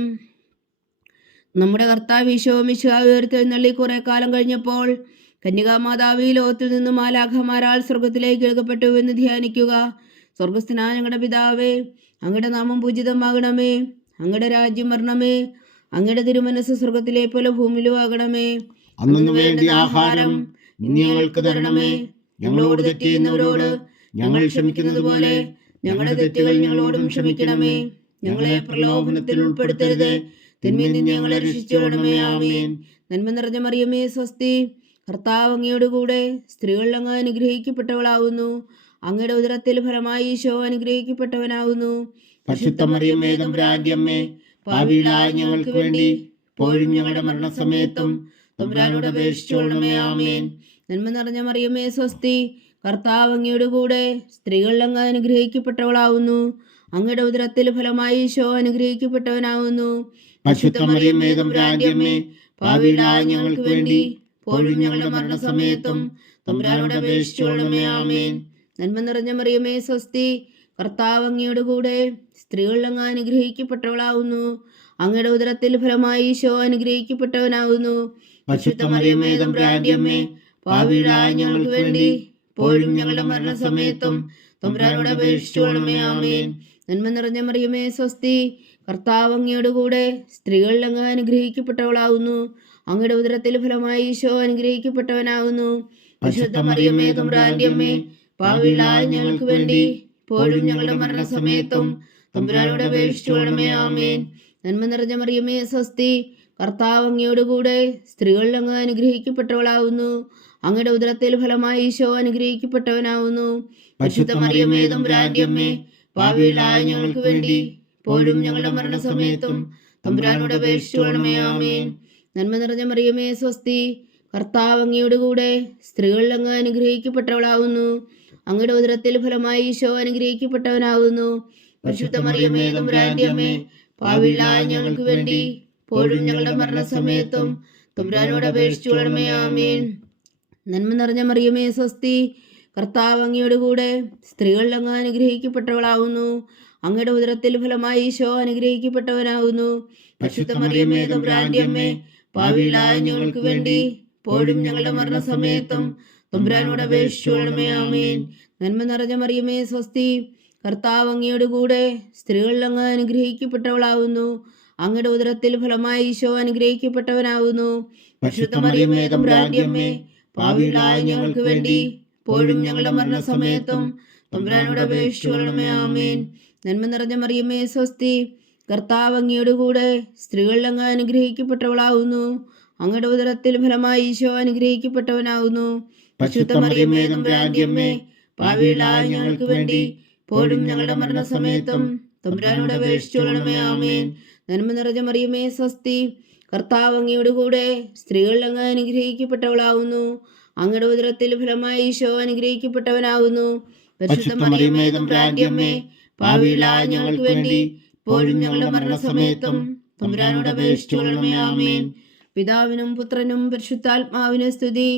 നമ്മുടെ കർത്താവ് ഈശോ മിശിഹാ ഉയർത്തെഴുന്നള്ളി കുറെ കാലം കഴിഞ്ഞപ്പോൾ കന്യകാമാതാവ് ഈ ലോകത്തിൽ നിന്ന് മാലാഖമാരാൽ സ്വർഗത്തിലേക്ക് എടുക്കപ്പെട്ടു എന്ന് ധ്യാനിക്കുക. സ്വർഗസ്ഥനായ ഞങ്ങളുടെ പിതാവേ, അങ്ങയുടെ നാമം പൂജിതമാകണമേ. അങ്ങയുടെ രാജ്യം വരണമേ. അങ്ങയുടെ തിരുമനസ് സ്വർഗത്തിലെ പോലെ ഭൂമിയിലും ആകണമേ. അന്നു വേണ്ടി ആഹാരം ഇന്ന് ഞങ്ങൾക്ക് തരണമേ. ഞങ്ങളോട് തെറ്റ് ചെയ്യുന്നവരോട് ഞങ്ങൾ ക്ഷമിക്കുന്നത് പോലെ ഞങ്ങളുടെ തെറ്റുകൾ ഞങ്ങളോടും ക്ഷമിക്കണമേ. ഞങ്ങളെ പ്രലോഭനത്തിൽ ഉൾപ്പെടുത്തരുത്, തിന്മയിൽ നിന്ന് ഞങ്ങളെ രക്ഷിച്ചുകൊള്ളണമേ. ആമേൻ. നന്മ നിറഞ്ഞ മറിയമേ, സ്വസ്തി. കർത്താവ് അങ്ങയോട് കൂടെ സ്ത്രീകൾ അങ്ങ് അനുഗ്രഹിക്കപ്പെട്ടവളാവുന്നു. അങ്ങയുടെ ഉദരത്തിൽ ഫലമായി ഈശോ അനുഗ്രഹിക്കപ്പെട്ടവനാവുന്നു. പരിശുദ്ധ മറിയമേ, തമ്പുരാന്റെ അമ്മേ, പാപികളായ ഞങ്ങൾക്ക് വേണ്ടി ഇപ്പോഴും ഞങ്ങളുടെ മരണസമയത്തും തമ്പുരാനോട് അപേക്ഷിച്ചുകൊള്ളണമേ. ആമേൻ. നന്മ നിറഞ്ഞ മറിയമേ, സ്വസ്തി. കർത്താവ് അങ്ങയോട് കൂടെ സ്ത്രീകൾ അങ്ങ് അനുഗ്രഹിക്കപ്പെട്ടവളാവുന്നു. അങ്ങയുടെ ഉദരത്തിൽ ഫലമായി ഈശോ അനുഗ്രഹിക്കപ്പെട്ടവനാവുന്നു. പരിശുദ്ധ മറിയമേ, തമ്പുരാന്റെ അമ്മേ, പാപികളായ ഞങ്ങൾക്ക് വേണ്ടി ഇപ്പോഴും ഞങ്ങളുടെ മരണസമയത്തും തമ്പുരാനോട് അപേക്ഷിച്ചുകൊള്ളണമേ. ആമേൻ. നന്മ നിറഞ്ഞ മറിയമേ, സ്വസ്തി. കർത്താവ് അങ്ങയോട് കൂടെ സ്ത്രീകൾ അങ്ങ് അനുഗ്രഹിക്കപ്പെട്ടവളാവുന്നു. അങ്ങയുടെ ഉദരത്തിൽ ഫലമായി ഈശോ അനുഗ്രഹിക്കപ്പെട്ടവനാവുന്നു. പരിശുദ്ധ മറിയമേ, തമ്പുരാന്റെ അമ്മേ, പാപികളായ ഞങ്ങൾക്ക് വേണ്ടി ഇപ്പോഴും ഞങ്ങളുടെ മരണസമയത്തും തമ്പുരാനോട് അപേക്ഷിച്ചുകൊള്ളണമേ. ആമേൻ. നന്മ നിറഞ്ഞ മറിയമേ, സ്വസ്തി. കർത്താവ് അങ്ങയോട് കൂടെ സ്ത്രീകൾ അങ്ങ് അനുഗ്രഹിക്കപ്പെട്ടവളാവുന്നു. അങ്ങയുടെ ഉദരത്തിൽ ഫലമായി ഈശോ അനുഗ്രഹിക്കപ്പെട്ടവനാവുന്നു. പരിശുദ്ധ മറിയമേ, തമ്പുരാന്റെ അമ്മേ, പാപികളായ ഞങ്ങൾക്ക് വേണ്ടി ഇപ്പോഴും ഞങ്ങളുടെ മരണസമയത്തും തമ്പുരാനോട് അപേക്ഷിച്ചുകൊള്ളണമേ. ആമേൻ. നന്മ നിറഞ്ഞ മറിയമേ, സ്വസ്തി. കർത്താവ് അങ്ങയോട് കൂടെ സ്ത്രീകൾ അങ്ങ് അനുഗ്രഹിക്കപ്പെട്ടവളാവുന്നു. അങ്ങയുടെ ഉദരത്തിൽ ഫലമായി ഈശോ അനുഗ്രഹിക്കപ്പെട്ടവനാവുന്നു. പരിശുദ്ധ മറിയമേ, തമ്പുരാന്റെ അമ്മേ, പാപികളായ ഞങ്ങൾക്ക് വേണ്ടി ഇപ്പോഴും ഞങ്ങളുടെ മരണസമയത്തും തമ്പുരാനോട് അപേക്ഷിച്ചുകൊള്ളണമേ. ആമേൻ. നന്മ നിറഞ്ഞ മറിയമേ, സ്വസ്തി. കർത്താവ് അങ്ങയോട് കൂടെ സ്ത്രീകൾ അങ്ങ് അനുഗ്രഹിക്കപ്പെട്ടവളാവുന്നു. അങ്ങയുടെ ഉദരത്തിൽ ഫലമായി ഈശോ അനുഗ്രഹിക്കപ്പെട്ടവനാവുന്നു. പരിശുദ്ധ മറിയമേ, തമ്പുരാന്റെ അമ്മേ, പാപികളായ ഞങ്ങൾക്ക് വേണ്ടി ഇപ്പോഴും ഞങ്ങളുടെ മരണസമയത്തും തമ്പുരാനോട് അപേക്ഷിച്ചുകൊള്ളണമേ. ആമേൻ. നന്മ നിറഞ്ഞ മറിയമേ, സ്വസ്തി. കർത്താവ് അങ്ങയോട് കൂടെ സ്ത്രീകൾ അങ്ങ് അനുഗ്രഹിക്കപ്പെട്ടവളാവുന്നു. അങ്ങയുടെ ഉദരത്തിൽ ഫലമായി ഈശോ അനുഗ്രഹിക്കപ്പെട്ടവനാവുന്നു. പരിശുദ്ധ മറിയമേ, തമ്പുരാന്റെ അമ്മേ, പാപികളായ ഞങ്ങൾക്ക് വേണ്ടി ഇപ്പോഴും ഞങ്ങളുടെ മരണസമയത്തും തമ്പുരാനോട് അപേക്ഷിച്ചുകൊള്ളണമേ. ആമേൻ. നന്മ നിറഞ്ഞ മറിയമേ, സ്വസ്തി. കർത്താവ് അങ്ങയോട് കൂടെ സ്ത്രീകൾ അങ്ങ് അനുഗ്രഹിക്കപ്പെട്ടവളാവുന്നു. അങ്ങയുടെ ഉദരത്തിൽ ഫലമായി ഈശോ അനുഗ്രഹിക്കപ്പെട്ടവനാവുന്നു. പരിശുദ്ധ മറിയമേ, തമ്പുരാന്റെ അമ്മേ, പാപികളായ ഞങ്ങൾക്ക് വേണ്ടി ഇപ്പോഴും ഞങ്ങളുടെ മരണസമയത്തും തമ്പുരാനോട് അപേക്ഷിച്ചുകൊള്ളണമേ. ആമേൻ. നന്മ നിറഞ്ഞ മറിയമേ, സ്വസ്തി. കർത്താവ് അങ്ങയോട് കൂടെ സ്ത്രീകൾ അങ്ങ് അനുഗ്രഹിക്കപ്പെട്ടവളാവുന്നു. അങ്ങയുടെ ഉദരത്തിൽ ഫലമായി ഈശോ അനുഗ്രഹിക്കപ്പെട്ടവനാവുന്നു. പരിശുദ്ധ മറിയമേ, തമ്പുരാന്റെ അമ്മേ, പാപികളായ ഞങ്ങൾക്ക് വേണ്ടി ഇപ്പോഴും ഞങ്ങളുടെ മരണസമയത്തും തമ്പുരാനോട് അപേക്ഷിച്ചുകൊള്ളണമേ. ആമേൻ. നന്മ നിറഞ്ഞ മറിയമേ, സ്വസ്തി. കർത്താവ് അങ്ങയോട് കൂടെ സ്ത്രീകൾ അങ്ങ് അനുഗ്രഹിക്കപ്പെട്ടവളാവുന്നു. അങ്ങയുടെ ഉദരത്തിൽ ഫലമായി ഈശോ അനുഗ്രഹിക്കപ്പെട്ടവനാവുന്നു. പരിശുദ്ധ മറിയമേ, തമ്പുരാന്റെ അമ്മേ, പാപികളായ ഞങ്ങൾക്ക് വേണ്ടി ഇപ്പോഴും ഞങ്ങളുടെ മരണസമയത്തും തമ്പുരാനോട് അപേക്ഷിച്ചുകൊള്ളണമേ. ആമേൻ. പിതാവിനും പുത്രനും പരിശുദ്ധാത്മാവിനും സ്തുതി.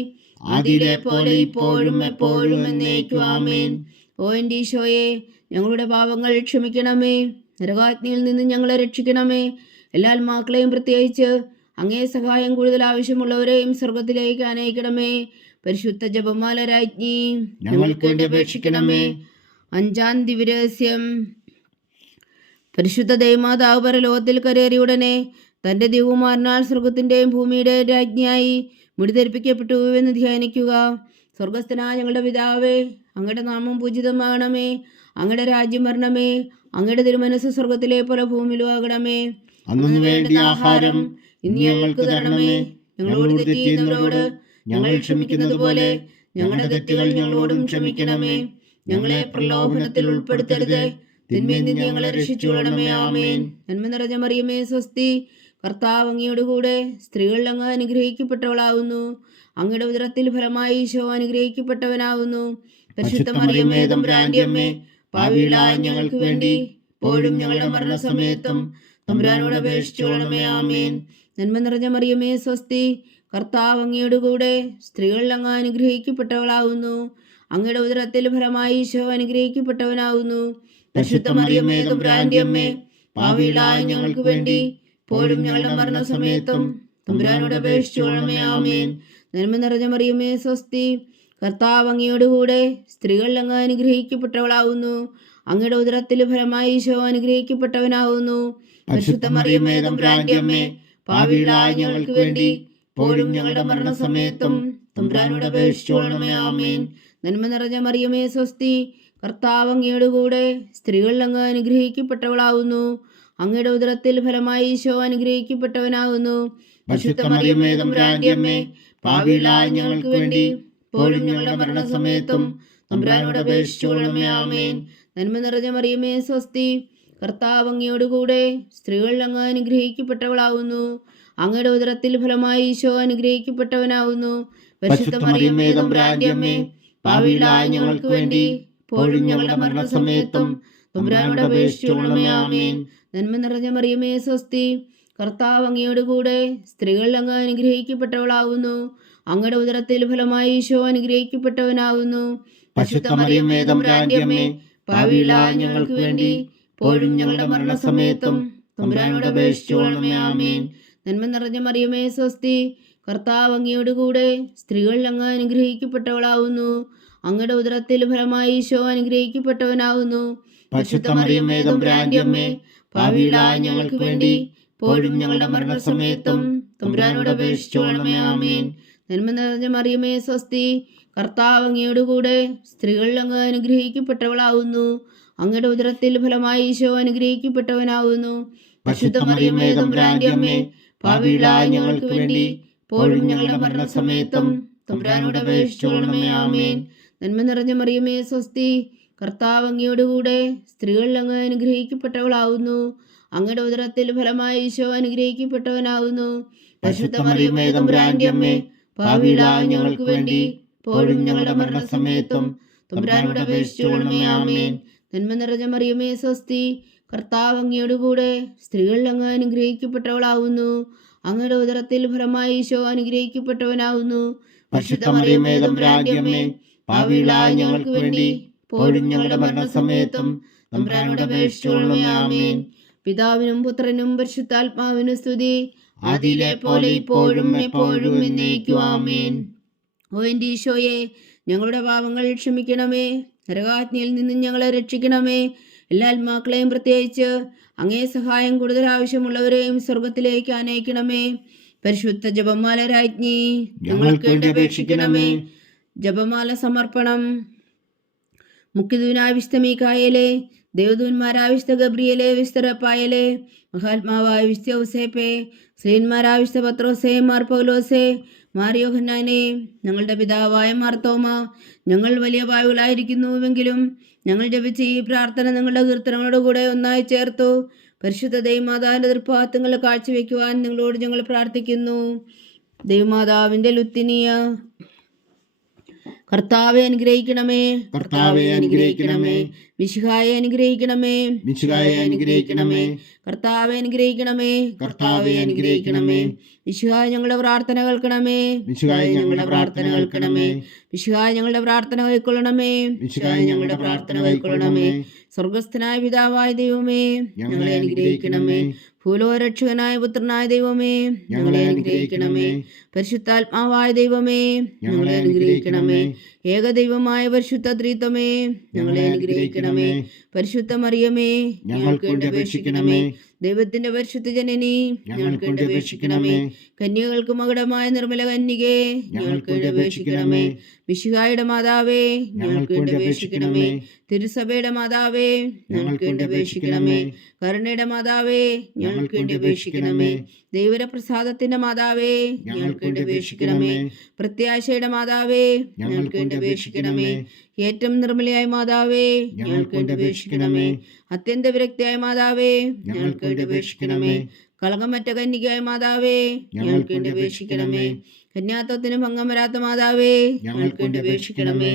ആദിയിലെ പോലെ ഇപ്പോഴും എപ്പോഴും എന്നേക്കും. ആമേൻ. ഓ എൻ്റെ ഈശോയെ, ഞങ്ങളുടെ പാപങ്ങൾ ക്ഷമിക്കണമേ. നരകാഗ്നിയിൽ നിന്ന് ഞങ്ങളെ രക്ഷിക്കണമേ. എല്ലാ ആത്മാക്കളെയും, പ്രത്യേകിച്ച് അങ്ങേ സഹായം കൂടുതൽ ആവശ്യമുള്ളവരെയും സ്വർഗത്തിലേക്ക് അനയിക്കണമേ. പരിശുദ്ധ ജപമാല രാജ്ഞി, ഞങ്ങൾക്ക് വേണ്ടി അപേക്ഷിക്കണമേ. അഞ്ചാം ദിവ്യരഹസ്യം. പരിശുദ്ധ ദൈവമാതാവ് പരലോകത്തിൽ കരേറിയുടനെ തൻ്റെ ദിവകുമാരനാൽ സ്വർഗത്തിൻ്റെയും ഭൂമിയുടെയും രാജ്ഞിയായി മുടിധരിപ്പിക്കപ്പെട്ടു എന്ന് ധ്യാനിക്കുക. സ്വർഗസ്ഥനായ ഞങ്ങളുടെ പിതാവേ, അങ്ങയുടെ നാമം പൂജിതമാകണമേ. അങ്ങയുടെ രാജ്യം വരണമേ. അങ്ങയുടെ തിരുമനസ് സ്വർഗത്തിലെ പോലെ ഭൂമിയിലും ആകണമേ. അന്നു വേണ്ടി ആഹാരം ഇന്ന് ഞങ്ങൾക്ക് തരണമേ. ഞങ്ങളോട് തെറ്റ് ചെയ്യുന്നവരോട് ഞങ്ങൾ ക്ഷമിക്കുന്നത് പോലെ ഞങ്ങളുടെ തെറ്റുകൾ ഞങ്ങളോടും ക്ഷമിക്കണമേ. ഞങ്ങളെ പ്രലോഭനത്തിൽ ഉൾപ്പെടുത്തരുത്, തിന്മയിൽ നിന്ന് ഞങ്ങളെ രക്ഷിച്ചുകൊള്ളണമേ. ആമേൻ. നന്മ നിറഞ്ഞ മറിയമേ, സ്വസ്തി. കർത്താവ് അങ്ങയോടുകൂടെ സ്ത്രീകളിൽ അങ്ങ് അനുഗ്രഹിക്കപ്പെട്ടവളാകുന്നു. അങ്ങയുടെ ഉദരത്തിൽ ഫലമായി ഈശോ അനുഗ്രഹിക്കപ്പെട്ടവനാകുന്നു. പരിശുദ്ധ മറിയമേ തമ്പുരാന്റെ അമ്മേ, പാപികളായ ഞങ്ങൾക്ക് വേണ്ടി ഇപ്പോഴും ഞങ്ങളുടെ മരണസമയത്തും തമ്പുരാനോട് അപേക്ഷിച്ചുകൊള്ളണമേ. ആമേൻ. നന്മ നിറഞ്ഞ മറിയമേ സ്വസ്തി, കർത്താവ് അങ്ങയോടുകൂടെ സ്ത്രീകളിൽ അങ്ങ് അനുഗ്രഹിക്കപ്പെട്ടവളാകുന്നു. അങ്ങയുടെ ഉദരത്തിൽ ഫലമായി ഈശോ അനുഗ്രഹിക്കപ്പെട്ടവനാകുന്നു. പരിശുദ്ധ മറിയമേ തമ്പുരാന്റെ അമ്മേ, പാപികളായ ഞങ്ങൾക്ക് വേണ്ടി ഇപ്പോഴും ഞങ്ങളുടെ മരണസമയത്തും തമ്പുരാനോട് അപേക്ഷിച്ചുകൊള്ളണമേ. ആമേൻ. നന്മ നിറഞ്ഞ മറിയമേ സ്വസ്തി, കർത്താവ് അങ്ങയോടുകൂടെ സ്ത്രീകളിൽ അങ്ങ് അനുഗ്രഹിക്കപ്പെട്ടവളാകുന്നു. അങ്ങയുടെ ഉദരത്തിൽ ഫലമായി ഈശോ അനുഗ്രഹിക്കപ്പെട്ടവനാകുന്നു. പരിശുദ്ധ മറിയമേ തമ്പുരാന്റെ അമ്മേ, പാപികളായ ഞങ്ങൾക്ക് വേണ്ടി ഇപ്പോഴും ഞങ്ങളുടെ മരണസമയത്തും തമ്പുരാനോട് അപേക്ഷിച്ചുകൊള്ളണമേ. ആമേൻ. നന്മ നിറഞ്ഞ മറിയമേ സ്വസ്തി, കർത്താവ് അങ്ങയോടുകൂടെ സ്ത്രീകളിൽ അങ്ങ് അനുഗ്രഹിക്കപ്പെട്ടവളാകുന്നു. അങ്ങയുടെ ഉദരത്തിൽ ഫലമായി ഈശോ അനുഗ്രഹിക്കപ്പെട്ടവനാകുന്നു. പരിശുദ്ധ മറിയമേ തമ്പുരാന്റെ അമ്മേ, പാപികളായ ഞങ്ങൾക്ക് വേണ്ടി ഇപ്പോഴും ഞങ്ങളുടെ മരണസമയത്തും തമ്പുരാനോട് അപേക്ഷിച്ചുകൊള്ളണമേ. ആമേൻ. നന്മ നിറഞ്ഞ മറിയമേ സ്വസ്തി, കർത്താവ് അങ്ങയോടുകൂടെ സ്ത്രീകളിൽ അങ്ങ് അനുഗ്രഹിക്കപ്പെട്ടവളാകുന്നു. അങ്ങയുടെ ഉദരത്തിൽ ഫലമായി ഈശോ അനുഗ്രഹിക്കപ്പെട്ടവനാകുന്നു. പരിശുദ്ധ മറിയമേ തമ്പുരാന്റെ അമ്മേ, പാപികളായ ഞങ്ങൾക്ക് വേണ്ടി ഇപ്പോഴും ഞങ്ങളുടെ മരണസമയത്തും തമ്പുരാനോട് അപേക്ഷിച്ചുകൊള്ളണമേ. ആമേൻ. നന്മ നിറഞ്ഞ മറിയമേ സ്വസ്തി, കർത്താവ് അങ്ങയോടുകൂടെ സ്ത്രീകളിൽ അങ്ങ് അനുഗ്രഹിക്കപ്പെട്ടവളാകുന്നു. അങ്ങയുടെ ഉദരത്തിൽ ഫലമായി ഈശോ അനുഗ്രഹിക്കപ്പെട്ടവനാകുന്നു. പരിശുദ്ധ മറിയമേ തമ്പുരാന്റെ അമ്മേ, പാപികളായ ഞങ്ങൾക്ക് വേണ്ടി ഇപ്പോഴും ഞങ്ങളുടെ മരണസമയത്തും തമ്പുരാനോട് അപേക്ഷിച്ചുകൊള്ളണമേ. ആമേൻ. നന്മ നിറഞ്ഞ മറിയമേ സ്വസ്തി, കർത്താവ് അങ്ങയോടുകൂടെ സ്ത്രീകളിൽ അങ്ങ് അനുഗ്രഹിക്കപ്പെട്ടവളാകുന്നു. അങ്ങയുടെ ഉദരത്തിൽ ഫലമായി ഈശോ അനുഗ്രഹിക്കപ്പെട്ടവനാകുന്നു. പരിശുദ്ധ മറിയമേ തമ്പുരാന്റെ അമ്മേ, പാപികളായ ഞങ്ങൾക്ക് വേണ്ടി ഇപ്പോഴും ഞങ്ങളുടെ മരണസമയത്തും തമ്പുരാനോട് അപേക്ഷിച്ചുകൊള്ളണമേ. ആമേൻ. നന്മ നിറഞ്ഞ മറിയമേ സ്വസ്തി, കർത്താവ് അങ്ങയോടുകൂടെ സ്ത്രീകളിൽ അങ്ങ് അനുഗ്രഹിക്കപ്പെട്ടവളാകുന്നു. അങ്ങയുടെ ഉദരത്തിൽ ഫലമായി ഈശോ അനുഗ്രഹിക്കപ്പെട്ടവനാകുന്നു. പരിശുദ്ധ മറിയമേ തമ്പുരാന്റെ അമ്മേ, പാപികളായ ഞങ്ങൾക്ക് വേണ്ടി ഇപ്പോഴും ഞങ്ങളുടെ മരണസമയത്തും തമ്പുരാനോട് അപേക്ഷിച്ചുകൊള്ളണമേ. ആമേൻ. നന്മ നിറഞ്ഞ മറിയമേ സ്വസ്തി, കർത്താവ് അങ്ങയോടുകൂടെ സ്ത്രീകളിൽ അങ്ങ് അനുഗ്രഹിക്കപ്പെട്ടവളാകുന്നു. അങ്ങയുടെ ഉദരത്തിൽ ഫലമായി ഈശോ അനുഗ്രഹിക്കപ്പെട്ടവനാകുന്നു. പരിശുദ്ധ മറിയമേ തമ്പുരാന്റെ അമ്മേ, പാപികളായ ഞങ്ങൾക്ക് വേണ്ടി ഇപ്പോഴും ഞങ്ങളുടെ മരണസമയത്തും തമ്പുരാനോട് അപേക്ഷിച്ചുകൊള്ളണമേ. ആമേൻ. നന്മ നിറഞ്ഞ മറിയമേ സ്വസ്തി, കർത്താവ് അങ്ങയോടുകൂടെ സ്ത്രീകളിൽ അങ്ങ് അനുഗ്രഹിക്കപ്പെട്ടവളാകുന്നു. അങ്ങയുടെ ഉദരത്തിൽ ഫലമായി ഈശോ അനുഗ്രഹിക്കപ്പെട്ടവനാകുന്നു. പരിശുദ്ധ മറിയമേ തമ്പുരാന്റെ അമ്മേ, പാപികളായ ഞങ്ങൾക്ക് വേണ്ടി ഇപ്പോഴും ഞങ്ങളുടെ മരണസമയത്തും തമ്പുരാനോട് അപേക്ഷിച്ചുകൊള്ളണമേ. ആമേൻ. പിതാവിനും പുത്രനും പരിശുദ്ധാത്മാവിനും സ്തുതി, ആദിയിലെ പോലെ ഇപ്പോഴും എപ്പോഴും എന്നേക്കും. ആമേൻ. ഓ എൻ്റെ ഈശോയെ, ഞങ്ങളുടെ പാപങ്ങൾ ക്ഷമിക്കണമേ. നരകാഗ്നിയിൽ നിന്നും ഞങ്ങളെ രക്ഷിക്കണമേ. എല്ലാ ആത്മാക്കളെയും, പ്രത്യേകിച്ച് അങ്ങേ സഹായം കൂടുതൽ ആവശ്യമുള്ളവരെയും സ്വർഗത്തിലേക്ക് അനയിക്കണമേ. പരിശുദ്ധ ജപമാല രാജ്ഞി, ഞങ്ങൾക്ക് വേണ്ടി അപേക്ഷിക്കണമേ. ജപമാല സമർപ്പണം. മുഖ്യദൂനായ വിശുദ്ധ മീഖായേലേ, ദേവദൂന്മാരായ വിശുദ്ധ ഗബ്രിയേലേ, വിശുദ്ധ റഫായേലേ, മഹാത്മാവായ വിശുദ്ധ ഔസേപ്പേ, ശ്രീന്മാരായ വിശുദ്ധ പത്രോസേ, മാർ പൗലോസേ, മാർ യോഹന്നാനേ, ഞങ്ങളുടെ പിതാവായ മാർത്തോമ, ഞങ്ങൾ വലിയ പാപികളായിരിക്കുന്നുവെങ്കിലും ഞങ്ങൾ ജപിച്ച ഈ പ്രാർത്ഥന നിങ്ങളുടെ കീർത്തനങ്ങളുടെ കൂടെ ഒന്നായി ചേർത്തു പരിശുദ്ധ ദൈവമാതാവിൻ്റെ തൃപ്പാദങ്ങൾ കാഴ്ചവെക്കുവാൻ നിങ്ങളോട് ഞങ്ങൾ പ്രാർത്ഥിക്കുന്നു. ദൈവമാതാവിൻ്റെ ലുത്തിനിയ, കർത്താവെ അനുഗ്രഹിക്കണമേ. കർത്താവെ അനുഗ്രഹിക്കണമേ. മിശിഹായെ അനുഗ്രഹിക്കണമേ. മിശിഹായെ അനുഗ്രഹിക്കണമേ. കർത്താവെ അനുഗ്രഹിക്കണമേ. കർത്താവെ അനുഗ്രഹിക്കണമേ. മിശിഹായ ഞങ്ങളുടെ പ്രാർത്ഥന കേൾക്കണമേ. മിശിഹായെ ഞങ്ങളുടെ പ്രാർത്ഥന കേൾക്കണമേ. മിശിഹായ ഞങ്ങളുടെ പ്രാർത്ഥന കൈക്കൊള്ളണമേ. മിശിഹായെ ഞങ്ങളുടെ പ്രാർത്ഥന കൈക്കൊള്ളണമേ. സ്വർഗസ്ഥനായ പിതാവായ ദൈവമേ, ഞങ്ങളെ അനുഗ്രഹിക്കണമേ. ഭൂലോകരക്ഷകനായ പുത്രനായ ദൈവമേ, ഞങ്ങളെ അനുഗ്രഹിക്കണമേ. പരിശുദ്ധാത്മാവായ ദൈവമേ, ഞങ്ങളെ അനുഗ്രഹിക്കണമേ. ഏകദൈവമായ പരിശുദ്ധ ത്രിത്വമേ, ഞങ്ങളെ അനുഗ്രഹിക്കണമേ. പരിശുദ്ധ മറിയമേ, ഞങ്ങൾക്ക് വേണ്ടി അപേക്ഷിക്കണമേ. ദൈവത്തിന്റെ പരിശുദ്ധ ജനനി, ഞങ്ങൾക്ക് വേണ്ടി അപേക്ഷിക്കണമേ. കന്യകൾക്ക് മകുടമായ നിർമ്മല കന്യകേ, ഞങ്ങൾക്ക് വേണ്ടി അപേക്ഷിക്കണമേ. മിശിഹായുടെ മാതാവേ, ഞങ്ങൾക്ക് വേണ്ടി അപേക്ഷിക്കണമേ. തിരുസഭയുടെ മാതാവേ, ഞങ്ങൾക്ക് വേണ്ടി അപേക്ഷിക്കണമേ. കരുണയുടെ മാതാവേ, ഞങ്ങൾക്ക് വേണ്ടി അപേക്ഷിക്കണമേ. ദൈവപ്രസാദത്തിന്റെ മാതാവേ, ഞങ്ങൾക്ക് വേണ്ടി അപേക്ഷിക്കണമേ. പ്രത്യാശയുടെ മാതാവേ, ഞങ്ങൾക്ക് വേണ്ടി അപേക്ഷിക്കണമേ. ഏറ്റവും നിർമ്മലയായ മാതാവേ, ഞങ്ങൾക്ക് വേണ്ടി അപേക്ഷിക്കണമേ. അത്യന്ത വിരക്തിയായ മാതാവേ, ഞങ്ങൾക്ക് വേണ്ടി അപേക്ഷിക്കണമേ. കളങ്കമറ്റ കന്യകയായ മാതാവേ ഞങ്ങൾക്ക് വേണ്ടി അപേക്ഷിക്കണമേ. കന്യാത്വത്തിന് ഭംഗം വരാത്ത മാതാവേ ഞങ്ങൾക്ക് വേണ്ടി അപേക്ഷിക്കണമേ.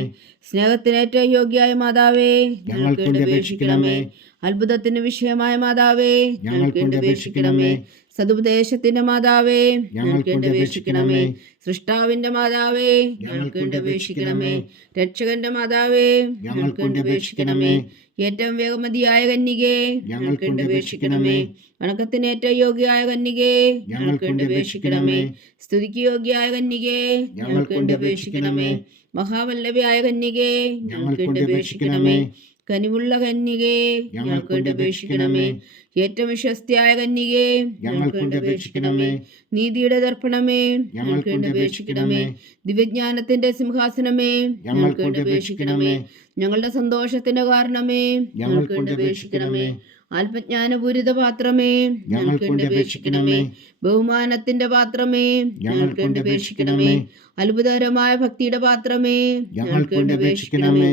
സ്നേഹത്തിന് ഏറ്റവും യോഗ്യയായ മാതാവേ ഞങ്ങൾക്ക് വേണ്ടി അപേക്ഷിക്കണമേ. അത്ഭുതത്തിന് വിഷയമായ മാതാവേ ഞങ്ങൾക്ക് വേണ്ടി അപേക്ഷിക്കണമേ. സതുപദേശത്തിന്റെ മാതാവേ ഞങ്ങൾക്ക് വേണ്ടി അപേക്ഷിക്കണമേ. സൃഷ്ടാവിന്റെ മാതാവേ ഞങ്ങൾക്ക് വേണ്ടി അപേക്ഷിക്കണമേ. രക്ഷകന്റെ മാതാവേ ഞങ്ങൾക്ക് വേണ്ടി അപേക്ഷിക്കണമേ. ഏറ്റവും വേഗമതിയായ കന്യകേ ഞങ്ങൾക്ക് വേണ്ടി അപേക്ഷിക്കണമേ. വണക്കത്തിന് ഏറ്റവും യോഗ്യയായ കന്യകേ ഞങ്ങൾക്ക് വേണ്ടി അപേക്ഷിക്കണമേ. സ്തുതിക്ക് യോഗ്യയായ കന്യകേ ഞങ്ങൾക്ക് വേണ്ടി അപേക്ഷിക്കണമേ. മഹാവല്ലഭയായ കന്യകേ ഞങ്ങൾക്ക് വേണ്ടി അപേക്ഷിക്കണമേ. കനിവുള്ള കന്യകേ ഞങ്ങൾക്ക് വേണ്ടി അപേക്ഷിക്കണമേ. ഏറ്റവും വിശ്വസ്തയായ കന്യകേ ഞങ്ങൾക്ക് വേണ്ടി അപേക്ഷിക്കണമേ. നീതിയുടെ ദർപ്പണമേ ഞങ്ങൾക്ക് വേണ്ടി അപേക്ഷിക്കണമേ. ദിവ്യജ്ഞാനത്തിന്റെ സിംഹാസനമേ ഞങ്ങൾക്ക് വേണ്ടി അപേക്ഷിക്കണമേ. ഞങ്ങളുടെ സന്തോഷത്തിന്റെ കാരണമേ ഞങ്ങൾക്ക് വേണ്ടി അപേക്ഷിക്കണമേ. ആത്മജ്ഞാനപൂരിത പാത്രമേ ഞങ്ങൾക്ക് വേണ്ടി അപേക്ഷിക്കണമേ. ബഹുമാനത്തിന്റെ പാത്രമേ ഞങ്ങൾക്ക് വേണ്ടി അപേക്ഷിക്കണമേ. അത്ഭുതകരമായ ഭക്തിയുടെ പാത്രമേ ഞങ്ങൾക്ക് വേണ്ടി അപേക്ഷിക്കണമേ.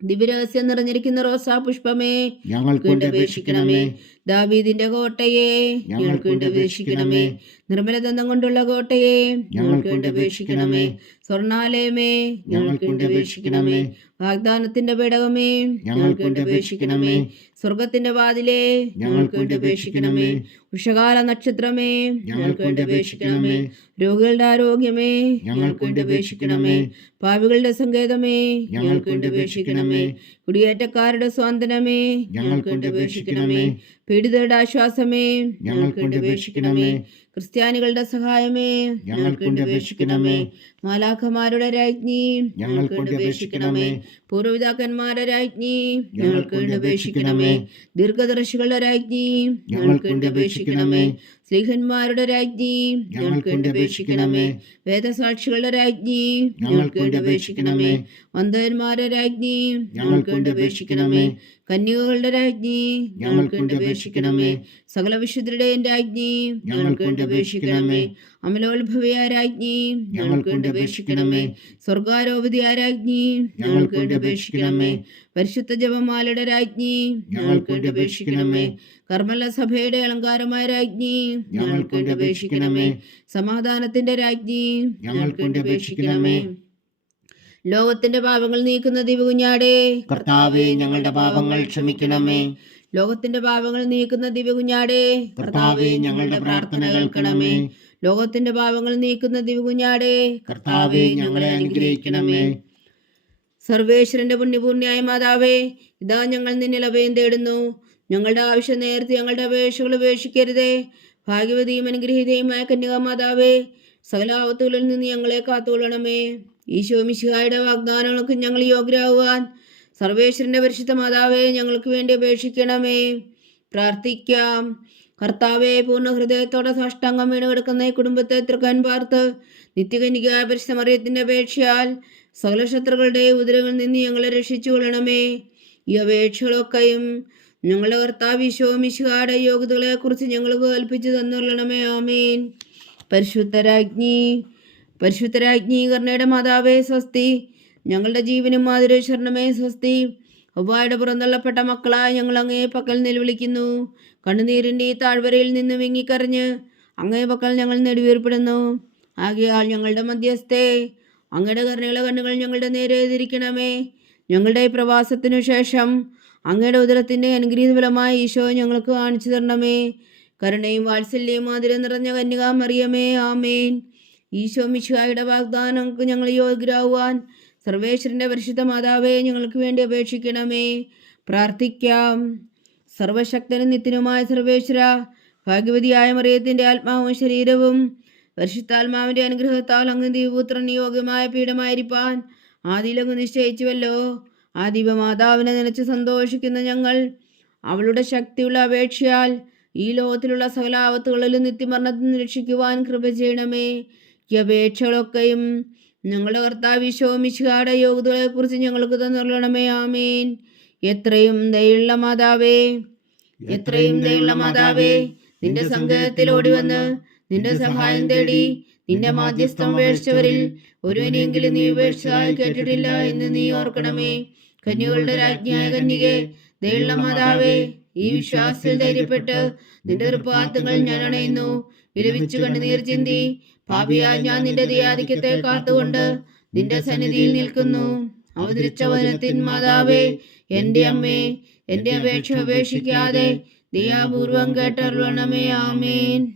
ദിവ്യരഹസ്യം നിറഞ്ഞിരിക്കുന്ന റോസാ പുഷ്പമേ ഞങ്ങൾക്ക് വേണ്ടി അപേക്ഷിക്കണമേ. ദാവീദിന്റെ കോട്ടയെ ഞങ്ങൾക്ക് വേണ്ടി അപേക്ഷിക്കണമേ. നിർമ്മലദന്തം കൊണ്ടുള്ള കോട്ടയെ ഞങ്ങൾക്ക് വേണ്ടി അപേക്ഷിക്കണമേ. സ്വർണാലയമേ ഞങ്ങൾക്ക് വേണ്ടി അപേക്ഷിക്കണമേ. വാഗ്ദാനത്തിന്റെ പേടകമേ ഞങ്ങൾക്ക് വേണ്ടി അപേക്ഷിക്കണമേ. സ്വർഗത്തിന്റെ വാതിലേ ഞങ്ങൾക്ക് വേണ്ടി അപേക്ഷിക്കണമേ. ഉഷകാല നക്ഷത്രമേ ഞങ്ങൾക്ക് വേണ്ടി അപേക്ഷിക്കണമേ. രോഗികളുടെ ആരോഗ്യമേ ഞങ്ങൾക്ക് വേണ്ടി അപേക്ഷിക്കണമേ. പാപികളുടെ സങ്കേതമേ ഞങ്ങൾക്ക് വേണ്ടി അപേക്ഷിക്കണമേ. കുടിയേറ്റക്കാരുടെ സ്വാതന്ത്ര്യമേ ഞങ്ങൾക്ക് വേണ്ടി അപേക്ഷിക്കണമേ. പീഡിതരുടെ ആശ്വാസമേ ഞങ്ങൾക്ക് വേണ്ടി അപേക്ഷിക്കണമേ. ക്രിസ്ത്യാനികളുടെ സഹായമേ ഞങ്ങൾക്ക് വേണ്ടി അപേക്ഷിക്കണമേ. മാലാഖമാരുടെ രാജ്ഞി ഞങ്ങൾക്ക് വേണ്ടി അപേക്ഷിക്കണമേ. പൂർവ്വപിതാക്കന്മാരുടെ രാജ്ഞി ഞങ്ങൾക്ക് വേണ്ടി അപേക്ഷിക്കണമേ. ദീർഘദർശികളുടെ രാജ്ഞി ഞങ്ങൾക്ക് വേണ്ടി അപേക്ഷിക്കണമേ. സ്ലീഹന്മാരുടെ രാജ്ഞി ഞങ്ങൾക്ക് വേണ്ടി അപേക്ഷിക്കണമേ. വേദസാക്ഷികളുടെ രാജ്ഞി ഞങ്ങൾക്ക് വേണ്ടി അപേക്ഷിക്കണമേ. വന്ദന്മാരുടെ രാജ്ഞി ഞങ്ങൾക്ക് വേണ്ടി അപേക്ഷിക്കണമേ. കന്യകകളുടെ രാജ്ഞി ഞങ്ങൾക്ക് വേണ്ടി അപേക്ഷിക്കണമേ. സകല വിശുദ്ധരുടെയും രാജ്ഞി ഞങ്ങൾക്ക് വേണ്ടി അപേക്ഷിക്കണമേ. അമലോത്ഭവയായ രാജ്ഞി ഞങ്ങൾക്ക് വേണ്ടി അപേക്ഷിക്കണമേ. സ്വർഗാരോപതിയായ രാജ്ഞി ഞങ്ങൾക്ക് വേണ്ടി അപേക്ഷിക്കണമേ. പരിശുദ്ധ ജപമാലയുടെ രാജ്ഞി ഞങ്ങൾക്ക് വേണ്ടി അപേക്ഷിക്കണമേ. കർമ്മല സഭയുടെ അലങ്കാരമായ രാജ്ഞി ഞങ്ങൾക്ക് വേണ്ടി അപേക്ഷിക്കണമേ. സമാധാനത്തിന്റെ രാജ്ഞി ഞങ്ങൾക്ക് വേണ്ടി അപേക്ഷിക്കണമേ. ലോകത്തിന്റെ പാപങ്ങൾ നീക്കുന്ന ദിവ്യകുഞ്ഞാടേ കർത്താവേ ഞങ്ങളുടെ പാപങ്ങൾ ക്ഷമിക്കണമേ. ലോകത്തിന്റെ പാപങ്ങൾ നീക്കുന്ന ദിവ്യകുഞ്ഞാടേ കർത്താവേ ഞങ്ങളുടെ പ്രാർത്ഥന കേൾക്കണമേ. ലോകത്തിന്റെ പാപങ്ങൾ നീക്കുന്ന ദിവ്യകുഞ്ഞാടേ കർത്താവേ ഞങ്ങളെ അനുഗ്രഹിക്കണമേ. സർവേശ്വരന്റെ പുണ്യപൂർണ്യായ മാതാവേ, ഇതാ ഞങ്ങൾ നിന്നിൽ അഭയം തേടുന്നു. ഞങ്ങളുടെ ആവശ്യം നേരത്തെ ഞങ്ങളുടെ അപേക്ഷകൾ ഉപേക്ഷിക്കരുതേ. ഭാഗ്യവതിയും അനുഗ്രഹീതയുമായ കന്യകാമാതാവേ, സകല ആപത്തുകളിൽ നിന്ന് ഞങ്ങളെ കാത്തുകൊള്ളണമേ. ഈശോ മിശിഹായുടെ വാഗ്ദാനങ്ങൾക്ക് ഞങ്ങൾ യോഗ്യരാകുവാൻ സർവേശ്വരന്റെ പരിശുദ്ധ മാതാവേ ഞങ്ങൾക്ക് വേണ്ടി അപേക്ഷിക്കണമേ. പ്രാർത്ഥിക്കാം. കർത്താവെ, പൂർണ്ണ ഹൃദയത്തോടെ സാഷ്ടാംഗം വീണ് കിടക്കുന്ന ഈ കുടുംബത്തെ തൃക്കാൻ പാർത്ത് നിത്യകന്യകയായ പരിശുദ്ധ മറിയത്തിന്റെ അപേക്ഷയാൽ സകല ശത്രുക്കളുടെ ഉദരങ്ങളിൽ നിന്ന് ഞങ്ങളെ രക്ഷിച്ചു കൊള്ളണമേ. ഈ അപേക്ഷകളൊക്കെയും ഞങ്ങളുടെ കർത്താവ് ഈശോ മിശിഹായുടെ യോഗ്യതകളെ കുറിച്ച് ഞങ്ങൾക്ക് കൽപ്പിച്ചു തന്നുകൊള്ളണമേ. ആമേൻ. പരിശുദ്ധരാജ്ഞി കരുണയുടെ മാതാവേ സ്വസ്തി. ഞങ്ങളുടെ ജീവനും മാധുരേശ്വരനമേ സ്വസ്തി. ഒവ്വായുടെ പുറന്തള്ളപ്പെട്ട മക്കളായ ഞങ്ങൾ അങ്ങേ പക്കൽ നിലവിളിക്കുന്നു. കണ്ണുനീരിൻ്റെ ഈ താഴ്വരയിൽ നിന്ന് വിങ്ങിക്കറിഞ്ഞ് അങ്ങേ പക്കൽ ഞങ്ങൾ നെടുവീർപ്പെടുന്നു. ആകയാൽ ഞങ്ങളുടെ മധ്യസ്ഥേ, അങ്ങയുടെ കരുണയുള്ള കണ്ണുകൾ ഞങ്ങളുടെ നേരെ തിരിക്കണമേ. ഞങ്ങളുടെ ഈ പ്രവാസത്തിനു ശേഷം അങ്ങയുടെ ഉദരത്തിൻ്റെ അനുഗ്രഹീത ഫലമായ ഈശോ ഞങ്ങൾക്ക് കാണിച്ചു തരണമേ. കരുണയും വാത്സല്യവും മാധുര്യം നിറഞ്ഞ കന്യകാ മറിയമേ, ആമേൻ. ഈശോ മിശിഹായുടെ വാഗ്ദാനങ്ങൾക്ക് ഞങ്ങൾ യോഗ്യരാകുവാൻ സർവേശ്വരൻ്റെ പരിശുദ്ധ മാതാവേ ഞങ്ങൾക്ക് വേണ്ടി അപേക്ഷിക്കണമേ. പ്രാർത്ഥിക്കാം. സർവശക്തനും നിത്യനുമായ സർവേശ്വര, ഭാഗ്യവതിയായ മറിയത്തിൻ്റെ ആത്മാവും ശരീരവും പരിശുദ്ധാത്മാവിൻ്റെ അനുഗ്രഹത്താൽ അങ്ങ് ദൈവപുത്രൻ യോഗ്യമായ പീഠമായിരിക്കാൻ ആദിയിലങ്ങ് നിശ്ചയിച്ചുവല്ലോ. ആ ദൈവമാതാവിനെ നനച്ച് സന്തോഷിക്കുന്ന ഞങ്ങൾ അവളുടെ ശക്തിയുള്ള അപേക്ഷയാൽ ഈ ലോകത്തിലുള്ള സകല ആപത്തുകളിലും നിത്യമരണത്തിൽ നിന്ന് രക്ഷിക്കുവാൻ കൃപ ചെയ്യണമേ. ഈ അപേക്ഷകളൊക്കെയും ഞങ്ങളുടെ കർത്താവ് ഈശോ മിശിഹായുടെ യോഗ്യതകളെക്കുറിച്ച് ഞങ്ങൾക്ക് തന്നുകൊള്ളണമേ. ആമേൻ. എത്രയും ദയുള്ള മാതാവേ, എത്രയും ദയുള്ള മാതാവേ, നിന്റെ സങ്കേതത്തിൽ ഓടിവന്ന് നിന്റെ സഹായം തേടി നിന്റെ മാധ്യസ്ഥം ഉപേക്ഷിച്ചവരിൽ ഒരുവനെങ്കിലും നീ ഉപേക്ഷിച്ചതായി കേട്ടിട്ടില്ല എന്ന് നീ ഓർക്കണമേ. കന്യകളുടെ രാജ്ഞിയായ കന്യകേ, ദയുള്ള മാതാവേ, ഈ വിശ്വാസത്തിൽ ധൈര്യപ്പെട്ട് നിന്റെ തൃപ്പാദങ്ങൾ ഞാൻ അണയുന്നു. വിലപിച്ചു കണ്ണുനീർ ചിന്തി പാപിയായി ഞാൻ നിന്റെ ദയാധിക്യത്തെ കാത്തുകൊണ്ട് നിന്റെ സന്നിധിയിൽ നിൽക്കുന്നു. അവതരിച്ച വചനത്തിൻ മാതാവേ, എന്റെ അമ്മേ, എന്റെ അപേക്ഷ ഉപേക്ഷിക്കാതെ ദയാപൂർവം കേട്ടരുളണമേ. ആമേൻ.